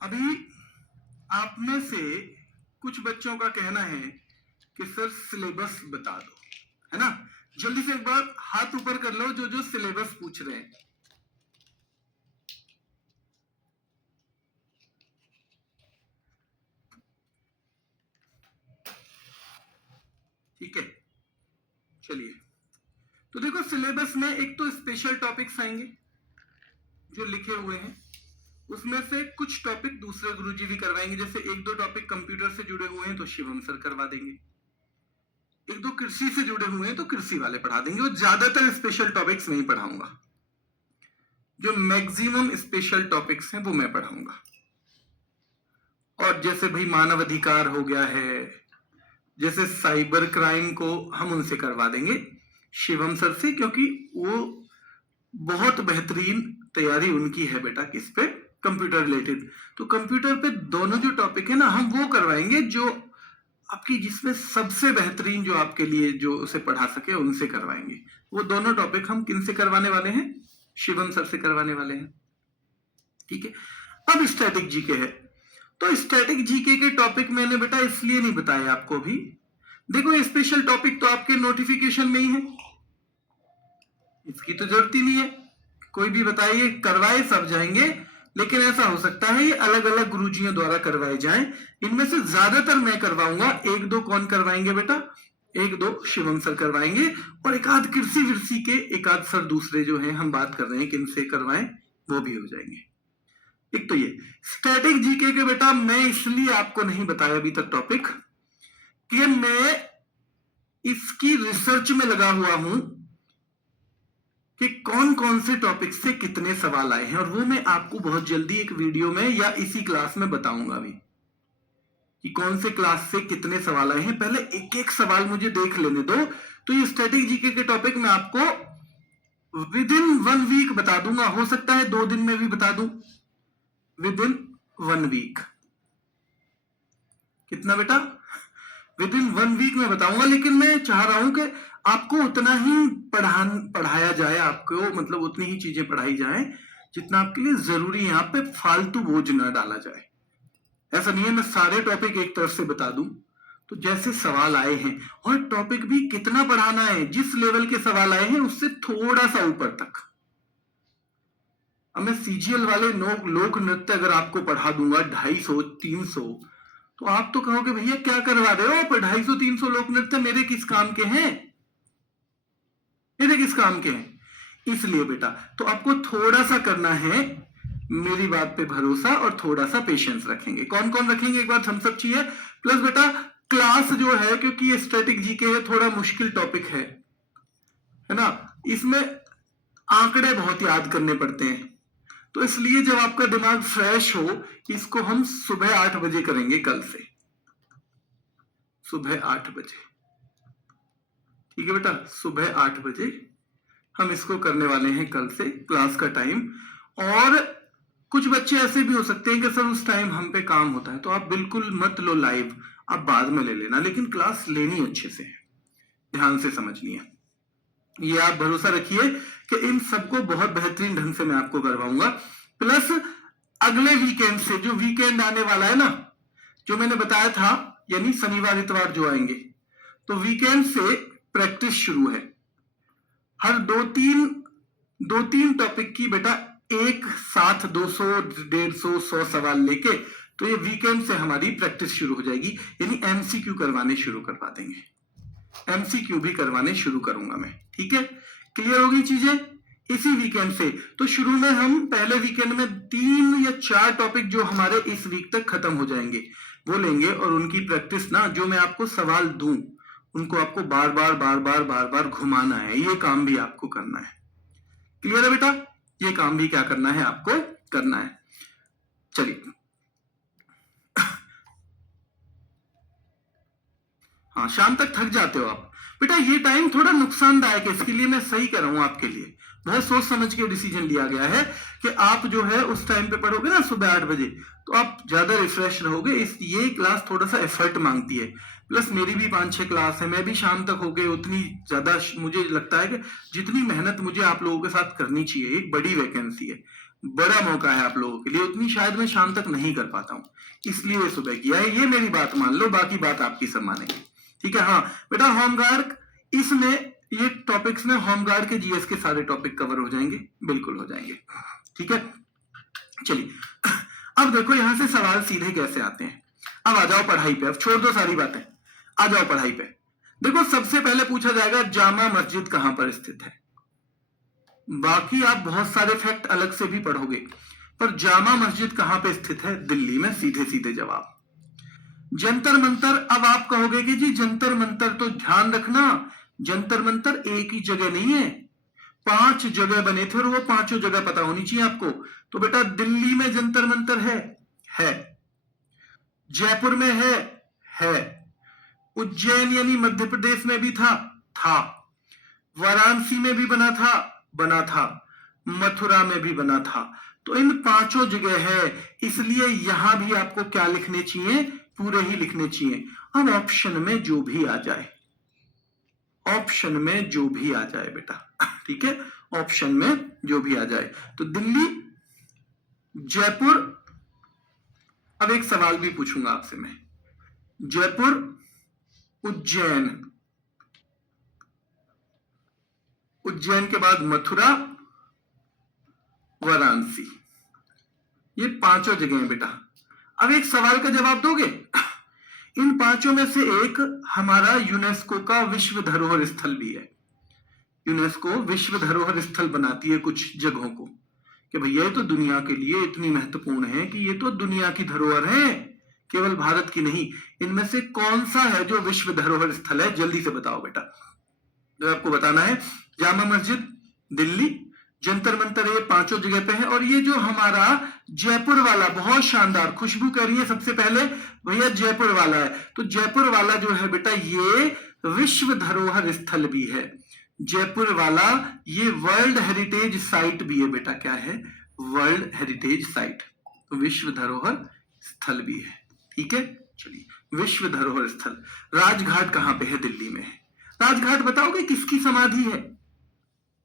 अभी आप में से कुछ बच्चों का कहना है कि सर सिलेबस बता दो, है ना। जल्दी से एक बार हाथ ऊपर कर लो जो जो सिलेबस पूछ रहे हैं। ठीक है, चलिए। तो देखो सिलेबस में एक तो स्पेशल टॉपिक्स आएंगे जो लिखे हुए हैं, उसमें से कुछ टॉपिक दूसरे गुरुजी भी करवाएंगे। जैसे एक दो टॉपिक कंप्यूटर से जुड़े हुए हैं तो शिवम सर करवा देंगे, एक दो कृषि से जुड़े हुए हैं तो कृषि वाले पढ़ा देंगे। और ज्यादातर स्पेशल टॉपिक्स नहीं पढ़ाऊंगा, जो मैक्सिमम स्पेशल टॉपिक्स हैं वो मैं पढ़ाऊंगा। और जैसे भाई मानव अधिकार हो गया है, जैसे साइबर क्राइम को हम उनसे करवा देंगे शिवम सर से, क्योंकि वो बहुत बेहतरीन तैयारी उनकी है बेटा किस पे, कंप्यूटर रिलेटेड। तो कंप्यूटर पे दोनों जो टॉपिक है ना हम वो करवाएंगे जो आपकी, जिसमें सबसे बेहतरीन जो आपके लिए जो उसे पढ़ा सके उनसे करवाएंगे। वो दोनों टॉपिक हम किन से करवाने वाले हैं, शिवम सर से करवाने वाले हैं। ठीक है, अब स्टैटिक जीके है। तो स्टैटिक जीके के टॉपिक मैंने बेटा इसलिए नहीं बताया आपको भी, देखो स्पेशल टॉपिक तो आपके नोटिफिकेशन में ही है, इसकी तो जरूरत ही नहीं है कोई भी बताइए, करवाए सब जाएंगे। लेकिन ऐसा हो सकता है ये अलग अलग गुरुजियों द्वारा करवाए जाएं, इनमें से ज्यादातर मैं करवाऊंगा। एक दो कौन करवाएंगे बेटा, एक दो शिवम सर करवाएंगे, और एक आध कृषि विरसी के एक आध सर दूसरे जो हैं हम बात कर रहे हैं किन से करवाएं वो भी हो जाएंगे। एक तो ये स्टैटिक जीके के बेटा मैं इसलिए आपको नहीं बताया अभी तक टॉपिक कि मैं इसकी रिसर्च में लगा हुआ हूं कि कौन कौन से टॉपिक से कितने सवाल आए हैं, और वो मैं आपको बहुत जल्दी एक वीडियो में या इसी क्लास में बताऊंगा भी कि कौन से क्लास से कितने सवाल आए हैं। पहले एक एक सवाल मुझे देख लेने दो। तो ये स्टैटिक जीके के टॉपिक मैं आपको विद इन 1 वीक बता दूंगा, हो सकता है 2 दिन में भी बता दूं, विद इन 1 वीक। कितना बेटा, विद इन 1 वीक में बताऊंगा। लेकिन मैं चाह रहा हूं कि आपको उतना ही पढ़ाया जाए, आपको मतलब उतनी ही चीजें पढ़ाई जाए जितना आपके लिए जरूरी है, यहाँ पे फालतू बोझ ना डाला जाए। ऐसा नहीं है मैं सारे टॉपिक एक तरफ से बता दूं, तो जैसे सवाल आए हैं, और टॉपिक भी कितना पढ़ाना है, जिस लेवल के सवाल आए हैं उससे थोड़ा सा ऊपर तक। अब मैं सीजीएल वाले लोक नृत्य अगर आपको पढ़ा दूंगा 250 300, तो आप तो कहोगे भैया क्या करवा रहे हो, पर 250 300 लोक नृत्य मेरे किस काम के हैं, मेरे किस काम के हैं। इसलिए बेटा तो आपको थोड़ा सा करना है, मेरी बात पे भरोसा और थोड़ा सा पेशेंस रखेंगे। कौन कौन रखेंगे एक बार थम्स अप चाहिए। प्लस बेटा क्लास जो है, क्योंकि ये स्टैटिक जीके है, थोड़ा मुश्किल टॉपिक है ना, इसमें आंकड़े बहुत याद करने पड़ते हैं। तो इसलिए जब आपका दिमाग फ्रेश हो, इसको हम सुबह 8 बजे करेंगे कल से, सुबह 8 बजे। ठीक है बेटा, सुबह 8 बजे हम इसको करने वाले हैं कल से, क्लास का टाइम। और कुछ बच्चे ऐसे भी हो सकते हैं कि सर उस टाइम हम पे काम होता है, तो आप बिल्कुल मत लो लाइव, आप बाद में ले लेना, लेकिन क्लास लेनी अच्छे से, ध्यान से समझनी है। ये आप भरोसा रखिए कि इन सबको बहुत बेहतरीन ढंग से मैं आपको करवाऊंगा। प्लस अगले वीकेंड से, जो वीकेंड आने वाला है ना, जो मैंने बताया था, यानी शनिवार इतवार जो आएंगे, तो वीकेंड से प्रैक्टिस शुरू है। हर दो तीन टॉपिक की बेटा एक साथ 200 150 100 सवाल लेके, तो ये वीकेंड से हमारी प्रैक्टिस शुरू हो जाएगी, यानी एमसीक्यू करवाने शुरू करवा देंगे, एमसीक्यू भी करवाने शुरू करूंगा मैं। ठीक है, क्लियर होगी चीजें इसी वीकेंड से। तो शुरू में हम पहले वीकेंड में 3 या 4 टॉपिक जो हमारे इस वीक तक खत्म हो जाएंगे वो लेंगे, और उनकी प्रैक्टिस ना, जो मैं आपको सवाल दूं उनको आपको बार बार घुमाना है, ये काम भी आपको करना है। क्लियर है बेटा, ये काम भी क्या करना है आपको करना है। चलिए हाँ, शाम तक थक जाते हो आप बेटा, ये टाइम थोड़ा नुकसानदायक है, इसके लिए मैं सही कह रहा हूं आपके लिए, बहुत सोच समझ के डिसीजन लिया गया है कि आप जो है उस टाइम पे पढ़ोगे ना सुबह 8 बजे, तो आप ज्यादा रिफ्रेश रहोगे। ये क्लास थोड़ा सा एफर्ट मांगती है, प्लस मेरी भी 5-6 क्लास है, मैं भी शाम तक हो गए, उतनी ज्यादा मुझे लगता है कि जितनी मेहनत मुझे आप लोगों के साथ करनी चाहिए, एक बड़ी वैकेंसी है, बड़ा मौका है आप लोगों के लिए, उतनी शायद मैं शाम तक नहीं कर पाता हूं, इसलिए ये सुबह किया है। ये मेरी बात मान लो, बाकी बात आपकी सब मानेंगे, ठीक है। हाँ बेटा, होमगार्ड इसमें ये टॉपिक्स में होमगार्ड के जीएस के सारे टॉपिक कवर हो जाएंगे, बिल्कुल हो जाएंगे, ठीक है। चलिए अब देखो यहां से सवाल सीधे कैसे आते हैं। अब आ जाओ पढ़ाई पे, अब छोड़ दो सारी बातें, आ जाओ पढ़ाई पे। देखो सबसे पहले पूछा जाएगा जामा मस्जिद कहां पर स्थित है। बाकी आप बहुत सारे फैक्ट अलग से भी पढ़ोगे, पर जामा मस्जिद कहां पे स्थित है? दिल्ली में, सीधे सीधे जवाब। जंतर मंतर, अब आप कहोगे कि जी जंतर मंतर, तो ध्यान रखना जंतर मंतर एक ही जगह नहीं है, 5 जगह बने थे और वो 5 जगह पता होनी चाहिए आपको। तो बेटा दिल्ली में जंतर मंतर है, जयपुर में है, उज्जैन यानी मध्य प्रदेश में भी था, वाराणसी में भी बना था, मथुरा में भी बना था। तो इन 5 जगह है, इसलिए यहां भी आपको क्या लिखने चाहिए? पूरे ही लिखने चाहिए। अब ऑप्शन में जो भी आ जाए, ऑप्शन में जो भी आ जाए बेटा, ठीक है, ऑप्शन में जो भी आ जाए। तो दिल्ली, जयपुर, अब एक सवाल भी पूछूंगा आपसे मैं, जयपुर, उज्जैन के बाद मथुरा, वाराणसी, ये 5 जगह हैं बेटा। अब एक सवाल का जवाब दोगे? इन 5 में से एक हमारा यूनेस्को का विश्व धरोहर स्थल भी है। यूनेस्को विश्व धरोहर स्थल बनाती है कुछ जगहों को, कि भैया ये तो दुनिया के लिए इतनी महत्वपूर्ण है कि ये तो दुनिया की धरोहर है, केवल भारत की नहीं। इनमें से कौन सा है जो विश्व धरोहर स्थल है? जल्दी से बताओ बेटा, जो आपको बताना है। जामा मस्जिद दिल्ली, जंतर मंतर ये 5 जगह पे है। और ये जो हमारा जयपुर वाला, बहुत शानदार, खुशबू कह रही है सबसे पहले भैया जयपुर वाला है, तो जयपुर वाला जो है बेटा ये विश्व धरोहर स्थल भी है। जयपुर वाला ये वर्ल्ड हेरिटेज साइट भी है बेटा। क्या है? वर्ल्ड हेरिटेज साइट, तो विश्व धरोहर स्थल भी है, ठीक है। चलिए विश्व धरोहर स्थल। राजघाट कहां पे है? दिल्ली में है। राजघाट बताओगे किसकी समाधि है?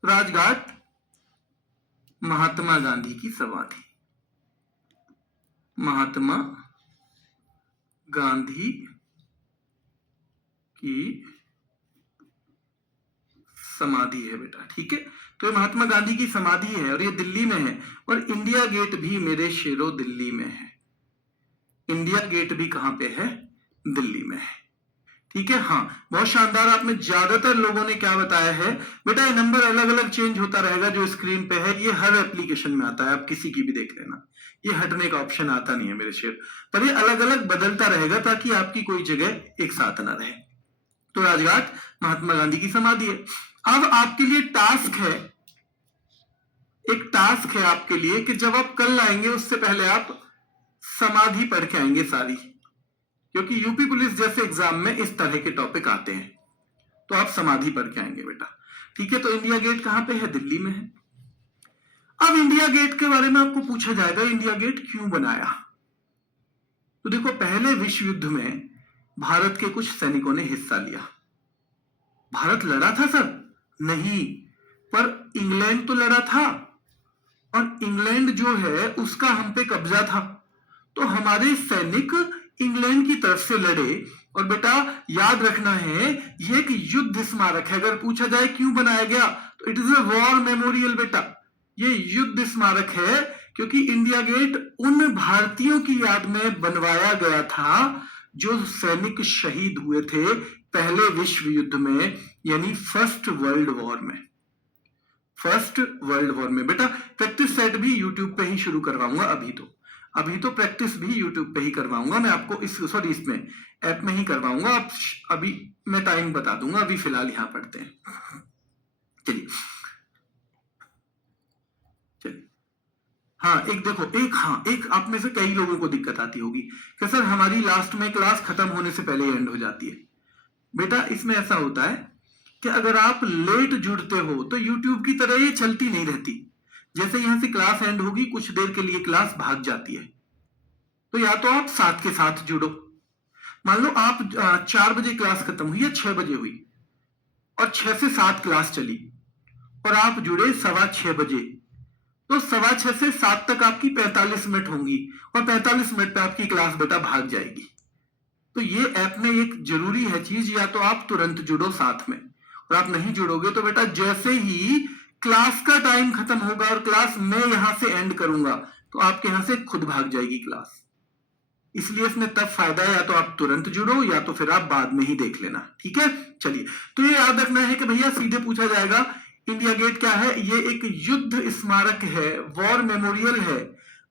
राजघाट महात्मा गांधी की समाधि, महात्मा गांधी की समाधि है बेटा, ठीक है। तो ये महात्मा गांधी की समाधि है और ये दिल्ली में है। और इंडिया गेट भी मेरे शेरों दिल्ली में है। इंडिया गेट भी कहां पे है? दिल्ली में है, ठीक है। हाँ बहुत शानदार। आपने ज्यादातर लोगों ने क्या बताया है बेटा? ये नंबर अलग अलग चेंज होता रहेगा, जो स्क्रीन पे है ये हर एप्लीकेशन में आता है, आप किसी की भी देख लेना, ये हटने का ऑप्शन आता नहीं है मेरे शेर, पर ये अलग अलग बदलता रहेगा ताकि आपकी कोई जगह एक साथ ना रहे। तो राजघाट महात्मा गांधी की समाधि है। अब आपके लिए टास्क है, एक टास्क है आपके लिए कि जब आप कल आएंगे उससे पहले आप समाधि पढ़ के आएंगे सारी, क्योंकि यूपी पुलिस जैसे एग्जाम में इस तरह के टॉपिक आते हैं, तो आप समाधि पढ़ के आएंगे बेटा, ठीक है। तो इंडिया गेट कहां पे है? दिल्ली में है। अब इंडिया गेट के बारे में आपको पूछा जाएगा, इंडिया गेट क्यों बनाया? तो देखो पहले विश्व युद्ध में भारत के कुछ सैनिकों ने हिस्सा लिया। भारत लड़ा था सर? नहीं, पर इंग्लैंड तो लड़ा था, और इंग्लैंड जो है उसका हम पे कब्जा था, तो हमारे सैनिक इंग्लैंड की तरफ से लड़े। और बेटा याद रखना है ये एक युद्ध स्मारक है। अगर पूछा जाए क्यों बनाया गया तो it is a war memorial बेटा, ये युद्ध स्मारक है, क्योंकि इंडिया गेट उन भारतीयों की याद में बनवाया गया था जो सैनिक शहीद हुए थे पहले विश्व युद्ध में, यानी फर्स्ट वर्ल्ड वॉर में। फर्स्ट वर्ल्ड वॉर में बेटा प्रैक्टिस सेट भी यूट्यूब पे ही शुरू करवाऊंगा। अभी तो प्रैक्टिस भी यूट्यूब पे ही करवाऊंगा मैं आपको, इसमें ऐप में ही करवाऊंगा। आप अभी मैं टाइम बता दूंगा, अभी फिलहाल यहां पढ़ते हैं। चलिए हाँ एक देखो, एक आप में से कई लोगों को दिक्कत आती होगी कि सर हमारी लास्ट में क्लास खत्म होने से पहले एंड हो जाती है। बेटा इसमें ऐसा होता है कि अगर आप लेट जुड़ते हो तो यूट्यूब की तरह ये चलती नहीं रहती। जैसे यहां से क्लास एंड होगी, कुछ देर के लिए क्लास भाग जाती है, तो या तो आप साथ के साथ जुड़ो। मान लो आप 4 बजे क्लास खत्म हुई या 6 बजे हुई और 6 से 7 क्लास चली और आप जुड़े 6:15 बजे, तो 6:15 से 7 तक आपकी 45 मिनट होंगी और 45 मिनट पे आपकी क्लास बेटा भाग जाएगी। तो ये ऐप में एक जरूरी है चीज, या तो आप तुरंत जुड़ो साथ में, और आप नहीं जुड़ोगे तो बेटा जैसे ही क्लास का टाइम खत्म होगा और क्लास मैं यहां से एंड करूंगा तो आपके यहां से खुद भाग जाएगी क्लास। इसलिए इसमें तब फायदा है या तो आप तुरंत जुड़ो या तो फिर आप बाद में ही देख लेना, ठीक है। चलिए, तो ये याद रखना है कि भैया सीधे पूछा जाएगा इंडिया गेट क्या है। ये एक युद्ध स्मारक है, वॉर मेमोरियल है,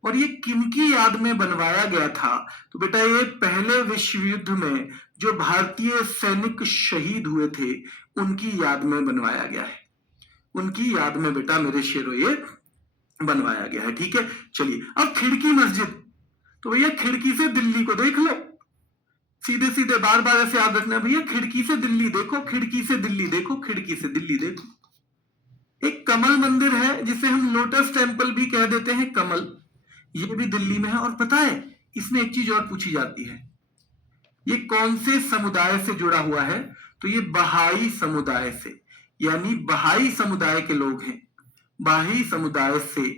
और ये किनकी याद में बनवाया गया था? तो बेटा ये पहले विश्व युद्ध में जो भारतीय सैनिक शहीद हुए थे उनकी याद में बनवाया गया है, उनकी याद में बेटा मेरे शेरों ये बनवाया गया है, ठीक है। चलिए, अब खिड़की मस्जिद, तो भैया खिड़की से दिल्ली को देख लो, सीधे सीधे बार बार ऐसे याद रखना भैया, खिड़की से दिल्ली देखो, खिड़की से दिल्ली देखो, खिड़की से दिल्ली देखो। एक कमल मंदिर है जिसे हम लोटस टेम्पल भी कह देते हैं, कमल, ये भी दिल्ली में है। और पता है इसमें एक चीज और पूछी जाती है, ये कौन से समुदाय से जुड़ा हुआ है? तो ये बहाई समुदाय से, यानी बहाई समुदाय के लोग हैं, बहाई समुदाय से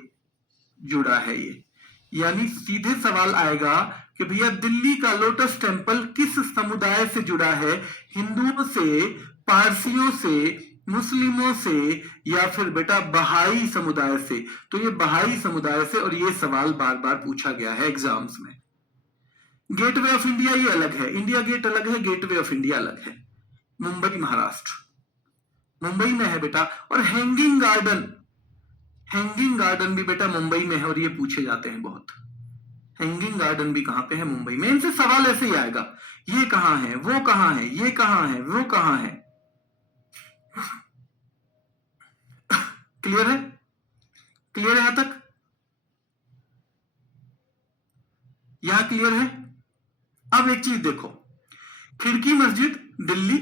जुड़ा है ये। यानी सीधे सवाल आएगा कि भैया दिल्ली का लोटस टेम्पल किस समुदाय से जुड़ा है? हिंदुओं से, पारसियों से, मुस्लिमों से, या फिर बेटा बहाई समुदाय से? तो ये बहाई समुदाय से, और ये सवाल बार बार पूछा गया है एग्जाम्स में। गेटवे ऑफ इंडिया ये अलग है, इंडिया गेट अलग है, गेटवे ऑफ इंडिया अलग है। मुंबई महाराष्ट्र, मुंबई में है बेटा। और हैंगिंग गार्डन, हैंगिंग गार्डन भी बेटा मुंबई में है, और ये पूछे जाते हैं बहुत। हैंगिंग गार्डन भी कहां पे है? मुंबई में। इनसे सवाल ऐसे ही आएगा, ये कहां है, वो कहां है, ये कहां है, वो कहां है। क्लियर है? क्लियर है यहां तक? यहां क्लियर है? अब एक चीज देखो, खिड़की मस्जिद दिल्ली,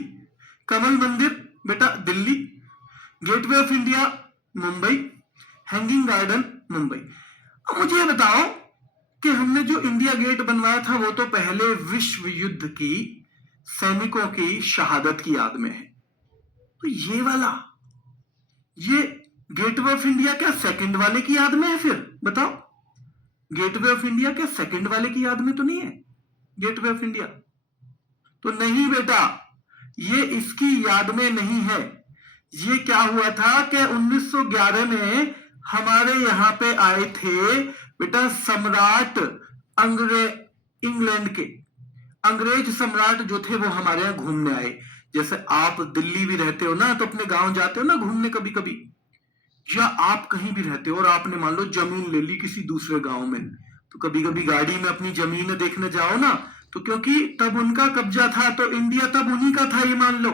कमल मंदिर बेटा Delhi, gateway of India Mumbai, hanging garden Mumbai. अब मुझे ये बताओ कि हमने जो इंडिया गेट बनवाया था वो तो पहले विश्व युद्ध की सैनिकों की शहादत की याद में है, तो ये वाला, ये गेटवे ऑफ इंडिया क्या सेकंड वाले की याद में है? फिर बताओ, गेटवे ऑफ इंडिया क्या सेकंड वाले की याद में तो नहीं है गेटवे ऑफ इंडिया? तो नहीं बेटा, ये इसकी याद में नहीं है। ये क्या हुआ था कि 1911 में हमारे यहां पे आए थे बेटा सम्राट, इंग्लैंड के अंग्रेज सम्राट जो थे वो हमारे यहां घूमने आए। जैसे आप दिल्ली भी रहते हो ना, तो अपने गांव जाते हो ना घूमने कभी कभी, या आप कहीं भी रहते हो और आपने मान लो जमीन ले ली किसी दूसरे गांव में, तो कभी कभी गाड़ी में अपनी जमीन देखने जाओ ना, तो क्योंकि तब उनका कब्जा था तो इंडिया तब उन्हीं का था, ये मान लो।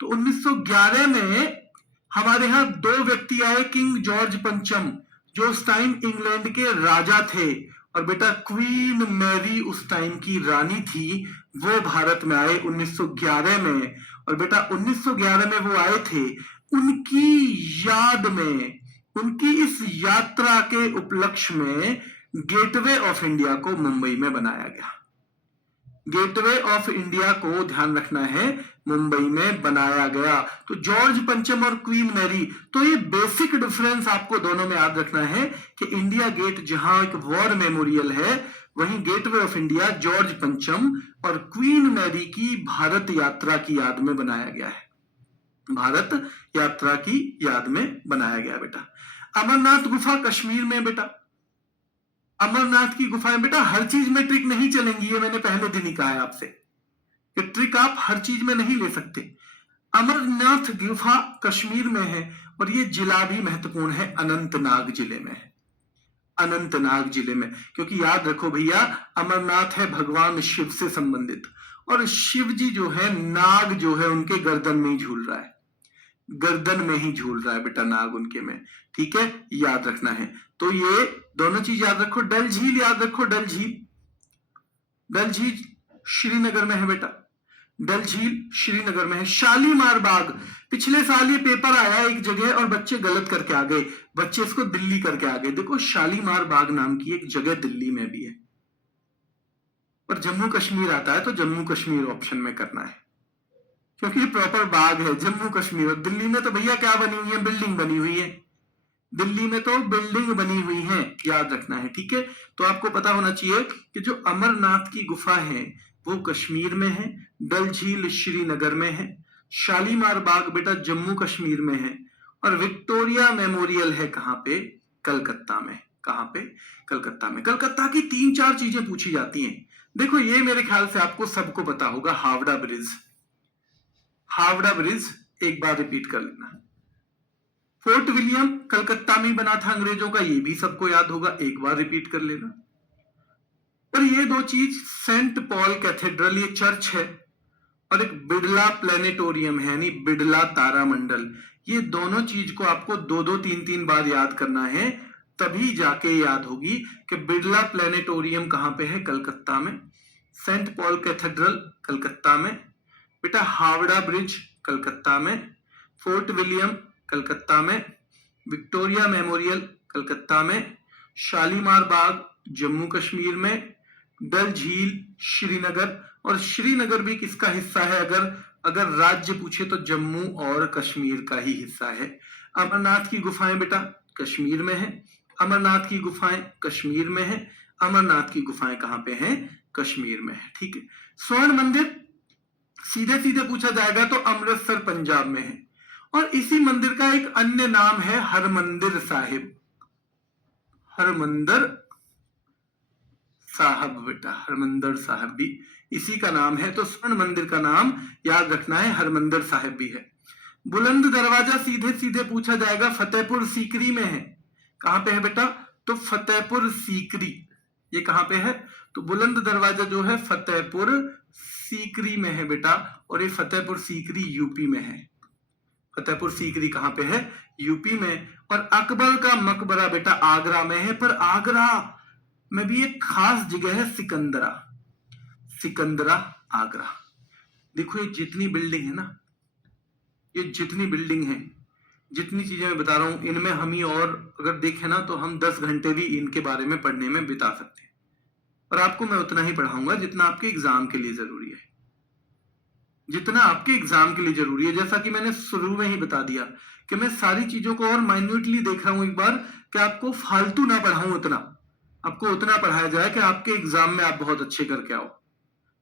तो 1911 में हमारे यहां 2 व्यक्ति आए, किंग जॉर्ज पंचम जो उस टाइम इंग्लैंड के राजा थे, और बेटा क्वीन मैरी उस टाइम की रानी थी, वो भारत में आए 1911 में। और बेटा 1911 में वो आए थे, उनकी याद में, उनकी इस यात्रा के उपलक्ष्य में गेटवे ऑफ इंडिया को मुंबई में बनाया गया। गेटवे ऑफ इंडिया को ध्यान रखना है मुंबई में बनाया गया। तो जॉर्ज पंचम और क्वीन मैरी, तो ये बेसिक डिफरेंस आपको दोनों में याद रखना है कि इंडिया गेट जहां एक वॉर मेमोरियल है, वहीं गेटवे ऑफ इंडिया जॉर्ज पंचम और क्वीन मैरी की भारत यात्रा की याद में बनाया गया है, भारत यात्रा की याद में बनाया गया बेटा। अमरनाथ गुफा कश्मीर में बेटा, अमरनाथ की गुफाएं बेटा हर चीज में ट्रिक नहीं चलेंगी, ये मैंने पहले दिन ही कहा है आपसे कि ट्रिक आप हर चीज में नहीं ले सकते। अमरनाथ गुफा कश्मीर में है, और ये जिला भी महत्वपूर्ण है, अनंतनाग जिले में है, अनंतनाग जिले में। क्योंकि याद रखो भैया, अमरनाथ है भगवान शिव से संबंधित, और शिव जी जो है, नाग जो है उनके गर्दन में ही झूल रहा है, गर्दन में ही झूल रहा है बेटा नाग उनके में, ठीक है, याद रखना है। तो ये दोनों चीज याद रखो। डल झील याद रखो, डल झील, डल झील श्रीनगर में है बेटा, डल झील श्रीनगर में है। शालीमार बाग, पिछले साल ये पेपर आया एक जगह और बच्चे गलत करके आ गए, बच्चे इसको दिल्ली करके आ गए। देखो शालीमार बाग नाम की एक जगह दिल्ली में भी है, पर जम्मू कश्मीर आता है तो जम्मू कश्मीर ऑप्शन में करना है, क्योंकि ये प्रॉपर बाग है जम्मू कश्मीर। और दिल्ली में तो भैया क्या बनी हुई है, बिल्डिंग बनी हुई है, दिल्ली में तो बिल्डिंग बनी हुई है, याद रखना है, ठीक है। तो आपको पता होना चाहिए कि जो अमरनाथ की गुफा है वो कश्मीर में है, डल झील श्रीनगर में है, शालीमार बाग बेटा जम्मू कश्मीर में है, और विक्टोरिया मेमोरियल है कहाँ पे? कलकत्ता में। कहाँ पे? कलकत्ता में। कलकत्ता की 3-4 चीजें पूछी जाती हैं। देखो ये मेरे ख्याल से आपको सबको पता होगा, हावड़ा ब्रिज। हावड़ा ब्रिज एक बार रिपीट कर लेना। फोर्ट विलियम कलकत्ता में बना था अंग्रेजों का, ये भी सबको याद होगा, एक बार रिपीट कर लेना। और ये दो चीज, सेंट पॉल कैथेड्रल ये चर्च है, और एक बिड़ला प्लेनेटोरियम है, यानी बिड़ला तारामंडल, ये दोनों चीज को आपको 2-2 3-3 बार याद करना है, तभी जाके याद होगी कि बिड़ला प्लेनेटोरियम कहां पे है? कलकत्ता में। सेंट पॉल कैथेड्रल कलकत्ता में, बेटा हावड़ा ब्रिज कलकत्ता में, फोर्ट विलियम कलकत्ता में, विक्टोरिया मेमोरियल कलकत्ता में, शालीमार बाग जम्मू कश्मीर में, डल झील श्रीनगर, और श्रीनगर भी किसका हिस्सा है? अगर राज्य पूछे तो जम्मू और कश्मीर का ही हिस्सा है। अमरनाथ की गुफाएं बेटा कश्मीर में है, अमरनाथ की गुफाएं कश्मीर में है, अमरनाथ की गुफाएं कहां पे हैं? कश्मीर में है, ठीक है। स्वर्ण मंदिर सीधे सीधे पूछा जाएगा तो अमृतसर पंजाब में है, और इसी मंदिर का एक अन्य नाम है हरमंदिर साहिब। हरमंदिर साहब बेटा, हरमंदिर साहब भी इसी का नाम है, तो स्वर्ण मंदिर का नाम याद रखना है, हरमंदिर साहिब भी है। बुलंद दरवाजा सीधे सीधे पूछा जाएगा, फतेहपुर सीकरी में है। कहां पे है बेटा? तो फतेहपुर सीकरी, ये कहां पे है? तो बुलंद दरवाजा जो है फतेहपुर सीकरी में है बेटा, और ये फतेहपुर सीकरी यूपी में है। फतेहपुर सीकरी कहां पे है? यूपी में। और अकबर का मकबरा बेटा आगरा में है, पर आगरा में भी एक खास जगह है, सिकंदरा। सिकंदरा आगरा। देखो ये जितनी बिल्डिंग है ना, ये जितनी बिल्डिंग है, जितनी चीजें मैं बता रहा हूं, इनमें हम ही और अगर देखें ना तो हम 10 घंटे भी इनके बारे में पढ़ने में बिता सकते हैं, और आपको मैं उतना ही पढ़ाऊंगा जितना आपके एग्जाम के लिए जरूरी है, जितना आपके एग्जाम के लिए जरूरी है। जैसा कि मैंने शुरू में ही बता दिया कि मैं सारी चीजों को और माइन्यूटली देख रहा हूं एक बार, कि आपको फालतू ना पढ़ाऊं, उतना आपको उतना पढ़ाया जाए कि आपके एग्जाम में आप बहुत अच्छे करके आओ।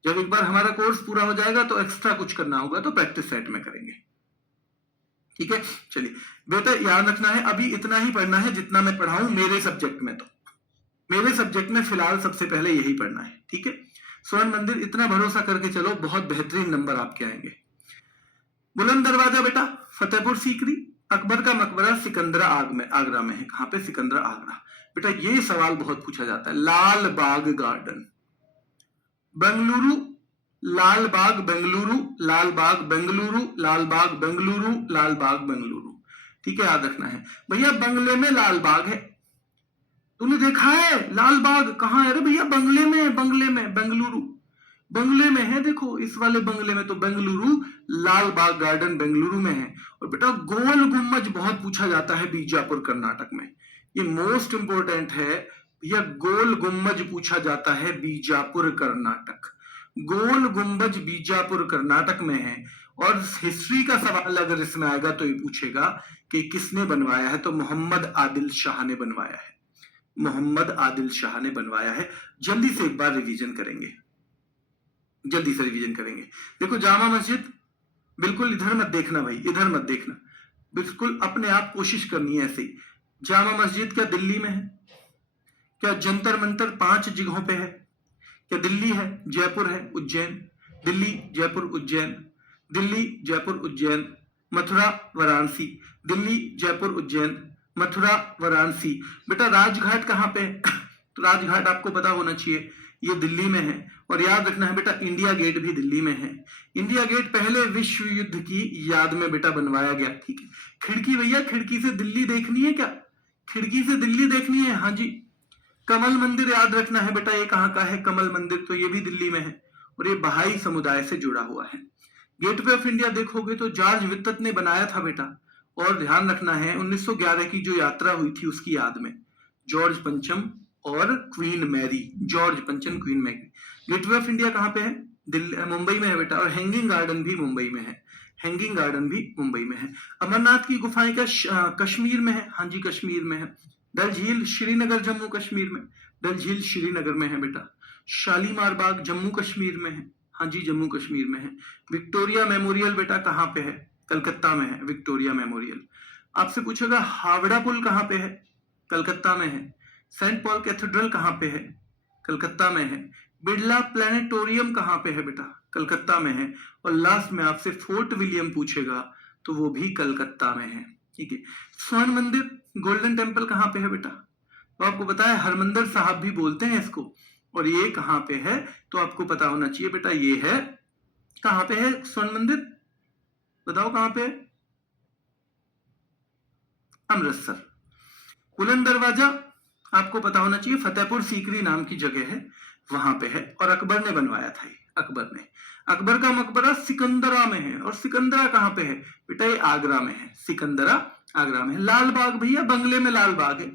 जब एक बार हमारा कोर्स पूरा हो जाएगा तो एक्स्ट्रा कुछ करना होगा, तो प्रैक्टिस सेट में करेंगे, ठीक है। चलिए बेटा याद रखना है, अभी इतना ही पढ़ना है जितना मैं पढ़ाऊं मेरे सब्जेक्ट में। तो मेरे सब्जेक्ट में फिलहाल सबसे पहले यही पढ़ना है, ठीक है। स्वर्ण मंदिर इतना भरोसा करके चलो, बहुत बेहतरीन नंबर आपके आएंगे। बुलंद दरवाजा बेटा फतेहपुर सीकरी, अकबर का मकबरा सिकंदरा आगरा में है। कहां पे? सिकंदरा आगरा। बेटा ये सवाल बहुत पूछा जाता है, लाल बाग गार्डन बेंगलुरु, लाल बाग बेंगलुरु, लाल बाग बेंगलुरु, लाल बाग बेंगलुरु, लाल बाग बेंगलुरु, ठीक है, याद रखना है। भैया बंगले में लाल बाग है, तूने देखा है लाल बाग? कहां है? अरे भैया बंगले में है, बंगले में, बेंगलुरु बंगले में है, देखो इस वाले बंगले में, तो बेंगलुरु, लाल बाग गार्डन बेंगलुरु में है। और बेटा गोल गुम्बज बहुत पूछा जाता है बीजापुर कर्नाटक में, ये मोस्ट इंपोर्टेंट है भैया, गोल गुम्बज पूछा जाता है बीजापुर कर्नाटक। गोल गुम्बज बीजापुर कर्नाटक में है। और हिस्ट्री का सवाल अगर इसमें आएगा तो ये पूछेगा कि किसने बनवाया है, तो मोहम्मद आदिल शाह ने बनवाया है, मोहम्मद आदिल शाह ने बनवाया है। जल्दी से एक बार रिवीजन करेंगे, जल्दी से रिवीजन करेंगे। देखो जामा मस्जिद, बिल्कुल इधर मत देखना भाई, इधर मत देखना, बिल्कुल अपने आप कोशिश करनी है ऐसे ही। जामा मस्जिद क्या दिल्ली में है? क्या जंतर मंतर 5 जगहों पे है? क्या दिल्ली है, जयपुर है, उज्जैन, दिल्ली जयपुर उज्जैन, दिल्ली जयपुर उज्जैन, मथुरा वाराणसी, दिल्ली जयपुर उज्जैन, मथुरा वाराणसी। बेटा राजघाट कहां पे है? तो राजघाट आपको पता होना चाहिए, ये दिल्ली में है। और याद रखना है बेटा इंडिया गेट भी दिल्ली में है। इंडिया गेट पहले विश्व युद्ध की याद में बेटा बनवाया गया, ठीक है। खिड़की भैया, खिड़की से दिल्ली देखनी है क्या? खिड़की से दिल्ली देखनी है, हाँ जी। कमल मंदिर याद रखना है बेटा, ये कहाँ का है कमल मंदिर? तो ये भी दिल्ली में है, और ये बहाई समुदाय से जुड़ा हुआ है। गेटवे ऑफ इंडिया देखोगे तो जॉर्ज वित्त ने बनाया था बेटा, और ध्यान रखना है 1911 की जो यात्रा हुई थी उसकी याद में, जॉर्ज पंचम और क्वीन मैरी, जॉर्ज पंचम Queen Mary. Gateway of India कहाँ पे है? दिल्ली, मुंबई में है बेटा। और हैंगिंग गार्डन भी मुंबई में है। हैंगिंग गार्डन भी मुंबई में है। अमरनाथ की गुफाएं क्या कश्मीर में है? हाँ जी कश्मीर में है। डल झील श्रीनगर जम्मू कश्मीर में, डल झील श्रीनगर में है बेटा। शालीमार बाग जम्मू कश्मीर में है, हाँ जी जम्मू कश्मीर में है। विक्टोरिया मेमोरियल बेटा कहाँ पे है? कलकत्ता में है विक्टोरिया मेमोरियल। आपसे पूछेगा हावड़ा पुल कहाँ पे है? कलकत्ता में है। सेंट पॉल कैथेड्रल कहाँ पे है? कलकत्ता में है। बिरला प्लेनेटोरियम कहाँ पे है बेटा? कलकत्ता में है। और लास्ट में आपसे फोर्ट विलियम पूछेगा तो वो भी कलकत्ता में है। ठीक है। स्वर्ण मंदिर गोल्डन टेम्पल कहाँ पे है बेटा? तो आपको बताया हरमंदिर साहब भी बोलते हैं इसको। और ये कहाँ पे है तो आपको पता होना चाहिए बेटा, ये है कहाँ पे है स्वर्ण मंदिर? बताओ कहाँ पे है? अमृतसर। बुलंद दरवाजा आपको पता होना चाहिए, फतेहपुर सीकरी नाम की जगह है, वहां पे है। और अकबर ने बनवाया था ये, अकबर ने। अकबर का मकबरा सिकंदरा में है। और सिकंदरा कहाँ पे है बेटा? ये आगरा में है। सिकंदरा आगरा में है। लाल बाग भैया बंगले में लाल बाग है,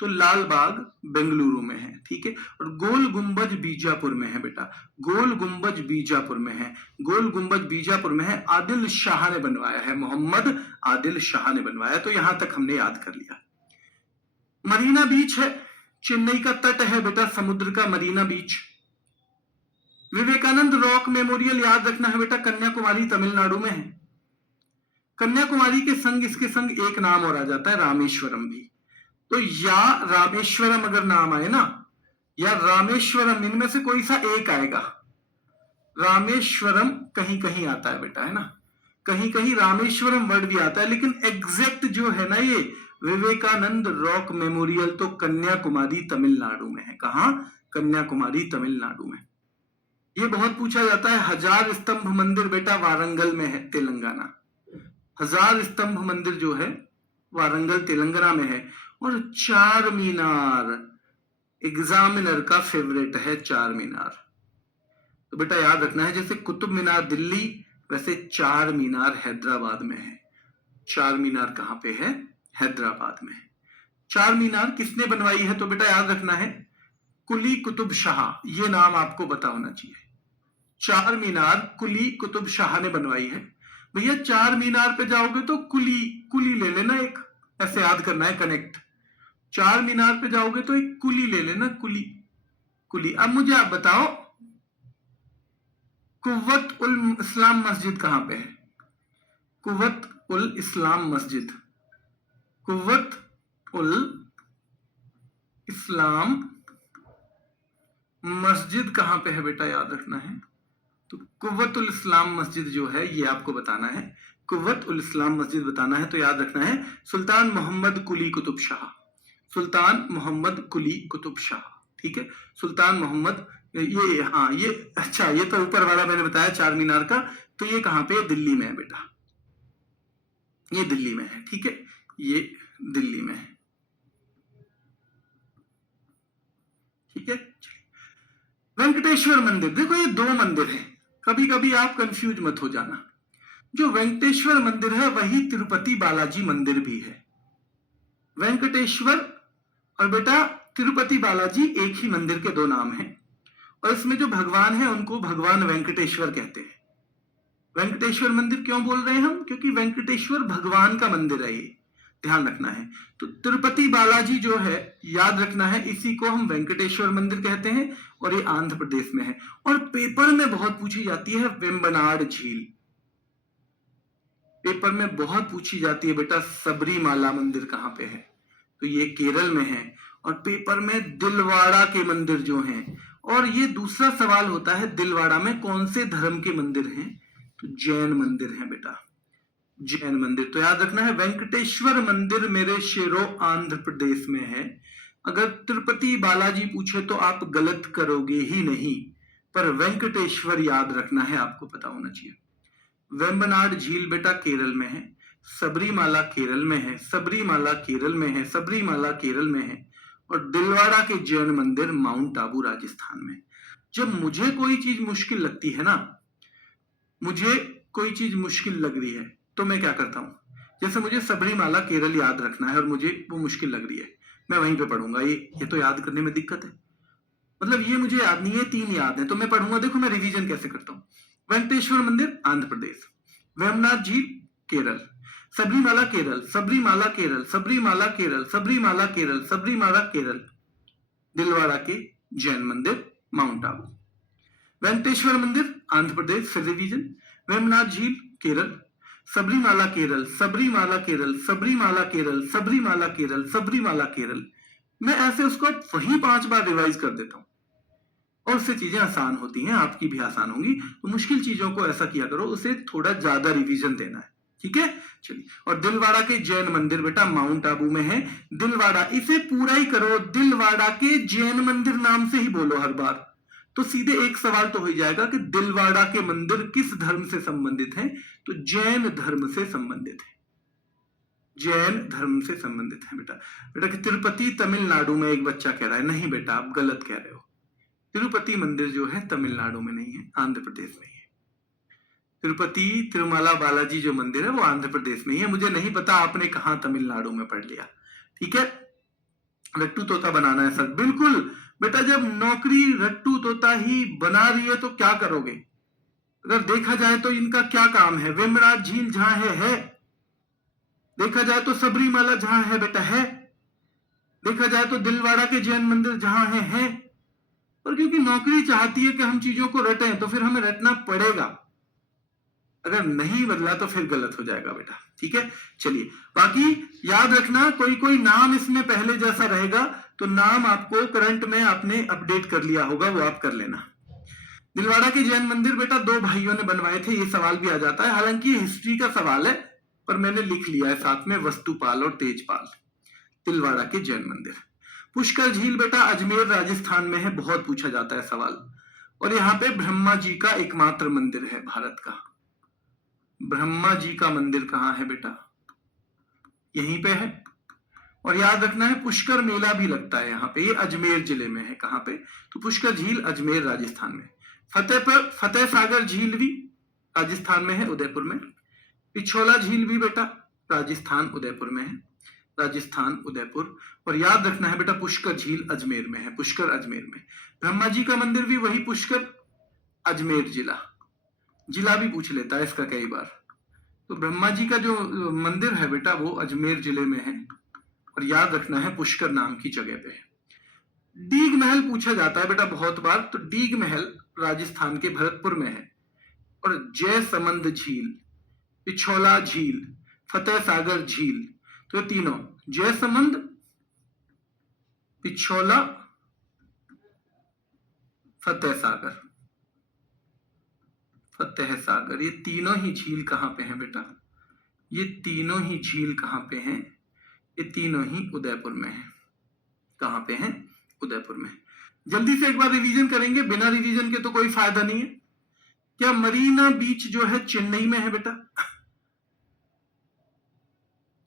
तो लाल बाग बेंगलुरु में है। ठीक है। और गोल गुंबज बीजापुर में है बेटा, गोल गुंबज बीजापुर में है। गोल गुंबज बीजापुर में है, आदिल शाह ने बनवाया है, मोहम्मद आदिल शाह ने बनवाया। तो यहां तक हमने याद कर लिया। मरीना बीच है, चेन्नई का तट है बेटा समुद्र का, मरीना बीच। विवेकानंद रॉक मेमोरियल याद रखना है बेटा, कन्याकुमारी तमिलनाडु में है। कन्याकुमारी के संग इसके संग एक नाम और आ जाता है, रामेश्वरम भी। तो या रामेश्वरम अगर नाम आए ना, या रामेश्वरम, इनमें से कोई सा एक आएगा। रामेश्वरम कहीं कहीं आता है बेटा, है ना, कहीं कहीं रामेश्वरम वर्ड भी आता है, लेकिन एग्जैक्ट जो है ना ये विवेकानंद रॉक मेमोरियल तो कन्याकुमारी तमिलनाडु में है। कहां? कन्याकुमारी तमिलनाडु में। ये बहुत पूछा जाता है। हजार स्तंभ मंदिर बेटा वारंगल में है, तेलंगाना। हजार स्तंभ मंदिर जो है वारंगल तेलंगाना में है। और चार मीनार एग्जामिनर का फेवरेट है, चार मीनार। तो बेटा याद रखना है, जैसे कुतुब मीनार दिल्ली, वैसे चार मीनार हैदराबाद में है। चार मीनार कहां पे है? हैदराबाद में। चार मीनार किसने बनवाई है? तो बेटा याद रखना है कुली कुतुब शाह, ये नाम आपको पता होना चाहिए। चार मीनार कुली कुतुब शाह ने बनवाई है। भैया चार मीनार पे जाओगे तो कुली, कुली ले लेना एक, ऐसे याद करना है कनेक्ट। चार मीनार पे जाओगे तो एक कुली ले लेना, कुली कुली। अब मुझे आप बताओ कुव्वत उल इस्लाम मस्जिद कहां पे है? कुव्वत उल इस्लाम मस्जिद, कुव्वत उल इस्लाम मस्जिद कहां पे है बेटा? याद रखना है। तो कुव्वत उल इस्लाम मस्जिद जो है ये आपको बताना है, कुव्वत उल इस्लाम मस्जिद बताना है। तो याद रखना है सुल्तान मोहम्मद कुली कुतुब शाह, सुल्तान मोहम्मद कुली कुतुब शाह। ठीक है, सुल्तान मोहम्मद, ये हाँ ये अच्छा, ये तो ऊपर वाला मैंने बताया चार मीनार का, तो ये कहां पे? दिल्ली में है बेटा, ये दिल्ली में है। ठीक है, ये दिल्ली में है। ठीक है। वेंकटेश्वर मंदिर, देखो ये दो मंदिर हैं, कभी कभी आप कंफ्यूज मत हो जाना। जो वेंकटेश्वर मंदिर है वही तिरुपति बालाजी मंदिर भी है। वेंकटेश्वर और बेटा तिरुपति बालाजी एक ही मंदिर के दो नाम हैं। और इसमें जो भगवान है उनको भगवान वेंकटेश्वर कहते हैं। वेंकटेश्वर मंदिर क्यों बोल रहे हैं हम? क्योंकि वेंकटेश्वर भगवान का मंदिर है, ये ध्यान रखना है। तो तिरुपति बालाजी जो है याद रखना है, इसी को हम वेंकटेश्वर मंदिर कहते हैं। और ये आंध्र प्रदेश में है। और पेपर में बहुत पूछी जाती है वेम्बनाड झील, पेपर में बहुत पूछी जाती है बेटा सबरीमाला मंदिर कहां पे है? तो ये केरल में है। और पेपर में दिलवाड़ा के मंदिर जो हैं, और ये दूसरा सवाल होता है दिलवाड़ा में कौन से धर्म के मंदिर हैं? तो जैन मंदिर हैं बेटा, जैन मंदिर। तो याद रखना है वेंकटेश्वर मंदिर मेरे शेरों आंध्र प्रदेश में है। अगर तिरुपति बालाजी पूछे तो आप गलत करोगे ही नहीं, पर वेंकटेश्वर याद रखना है, आपको पता होना चाहिए। वेम्बनाड झील बेटा केरल में है, सबरीमाला केरल में है, सबरीमाला केरल में है, सबरीमाला केरल में है। और दिलवाड़ा के जैन मंदिर माउंट आबू राजस्थान में। जब मुझे कोई चीज मुश्किल लगती है ना, मुझे कोई चीज मुश्किल लग रही है, तो मैं क्या करता हूँ, जैसे मुझे सबरीमाला केरल याद रखना है और मुझे वो मुश्किल लग रही है, मैं वहीं पे पढ़ूंगा। ये तो याद करने में दिक्कत है, मतलब ये मुझे याद नहीं है, तीन याद है तो मैं पढ़ूंगा। देखो मैं रिवीजन कैसे करता हूँ। वेंकटेश्वर मंदिर आंध्र प्रदेश, वेमनाथ झील केरल, सबरीमाला केरल, सबरीमाला केरल, सबरीमाला केरल, सबरीमाला केरल, सबरीमाला केरल। दिलवाड़ा के जैन मंदिर माउंट आबू। वेंकटेश्वर मंदिर आंध्र प्रदेश, फिर रिवीजन, वेमनाथ झील केरल, सबरीमाला केरल, सबरीमाला केरल, सबरीमाला केरल, सबरीमाला केरल, सबरीमाला केरल। मैं ऐसे उसको वही 5 बार रिवाइज कर देता हूं और उससे चीजें आसान होती हैं, आपकी भी आसान होंगी। तो मुश्किल चीजों को ऐसा किया करो, उसे थोड़ा ज्यादा रिवीजन देना है, ठीक है। चलिए, और दिलवाड़ा के जैन मंदिर बेटा माउंट आबू में है। दिलवाड़ा, इसे पूरा ही करो, दिलवाड़ा के जैन मंदिर नाम से ही बोलो हर बार, तो सीधे एक सवाल तो हो जाएगा कि दिलवाड़ा के मंदिर किस धर्म से संबंधित हैं, तो जैन धर्म से संबंधित है, जैन धर्म से संबंधित है बेटा। बेटा कि तिरुपति तमिलनाडु में, एक बच्चा कह रहा है, नहीं बेटा आप गलत कह रहे हो, तिरुपति मंदिर जो है तमिलनाडु में नहीं है, आंध्र प्रदेश में ही है। तिरुपति तिरुमला बालाजी जो मंदिर है वो आंध्र प्रदेश में ही है। मुझे नहीं पता आपने कहां तमिलनाडु में पढ़ लिया, ठीक है। रट्टू तोता बनाना है सर, बिल्कुल बेटा। जब नौकरी रट्टू तोता ही बना रही है तो क्या करोगे? अगर देखा जाए तो इनका क्या काम है? वेमनाथ झील जहां है, देखा जाए तो सबरीमाला जहां है बेटा है, देखा जाए तो दिलवाड़ा के जैन मंदिर जहां है। पर क्योंकि नौकरी चाहती है कि हम चीजों को रटें, तो फिर हमें रटना पड़ेगा। अगर नहीं बदला तो फिर गलत हो जाएगा बेटा, ठीक है। चलिए, बाकी याद रखना, कोई कोई नाम इसमें पहले जैसा रहेगा, तो नाम आपको करंट में आपने अपडेट कर लिया होगा, वो आप कर लेना। दिलवाड़ा के जैन मंदिर बेटा 2 भाइयों ने बनवाए थे, ये सवाल भी आ जाता है, हालांकि हिस्ट्री का सवाल है पर मैंने लिख लिया है साथ में, वस्तुपाल और तेजपाल। दिलवाड़ा के जैन मंदिर। पुष्कर झील बेटा अजमेर राजस्थान में है, बहुत पूछा जाता है सवाल। और यहाँ पे ब्रह्मा जी का एकमात्र मंदिर है भारत का। ब्रह्मा जी का मंदिर कहाँ है बेटा? यहीं पे है। और याद रखना है पुष्कर मेला भी लगता है यहाँ पे, ये अजमेर जिले में है। कहाँ पे? तो पुष्कर झील अजमेर राजस्थान में। फतेह सागर झील भी राजस्थान में है, उदयपुर में। पिछोला झील भी बेटा राजस्थान उदयपुर में है, राजस्थान उदयपुर। और याद रखना है बेटा पुष्कर झील अजमेर में है, पुष्कर अजमेर में। ब्रह्मा जी का मंदिर भी वही पुष्कर, अजमेर जिला। जिला भी पूछ लेता है इसका कई बार। तो ब्रह्मा जी का जो मंदिर है बेटा वो अजमेर जिले में है, और याद रखना है पुष्कर नाम की जगह पे है। डीग महल पूछा जाता है बेटा बहुत बार, तो डीग महल राजस्थान के भरतपुर में है। और जयसमंद झील, पिछोला झील, फतेह सागर झील, तो तीनों जयसमंद, पिछोला, फतेह सागर, फतेह सागर, ये तीनों ही झील कहां पे हैं बेटा? ये तीनों ही झील कहां पे हैं? ये तीनों ही उदयपुर में है। कहां पे हैं? उदयपुर में। जल्दी से एक बार रिवीजन करेंगे, बिना रिवीजन के तो कोई फायदा नहीं है। क्या मरीना बीच जो है चेन्नई में है बेटा?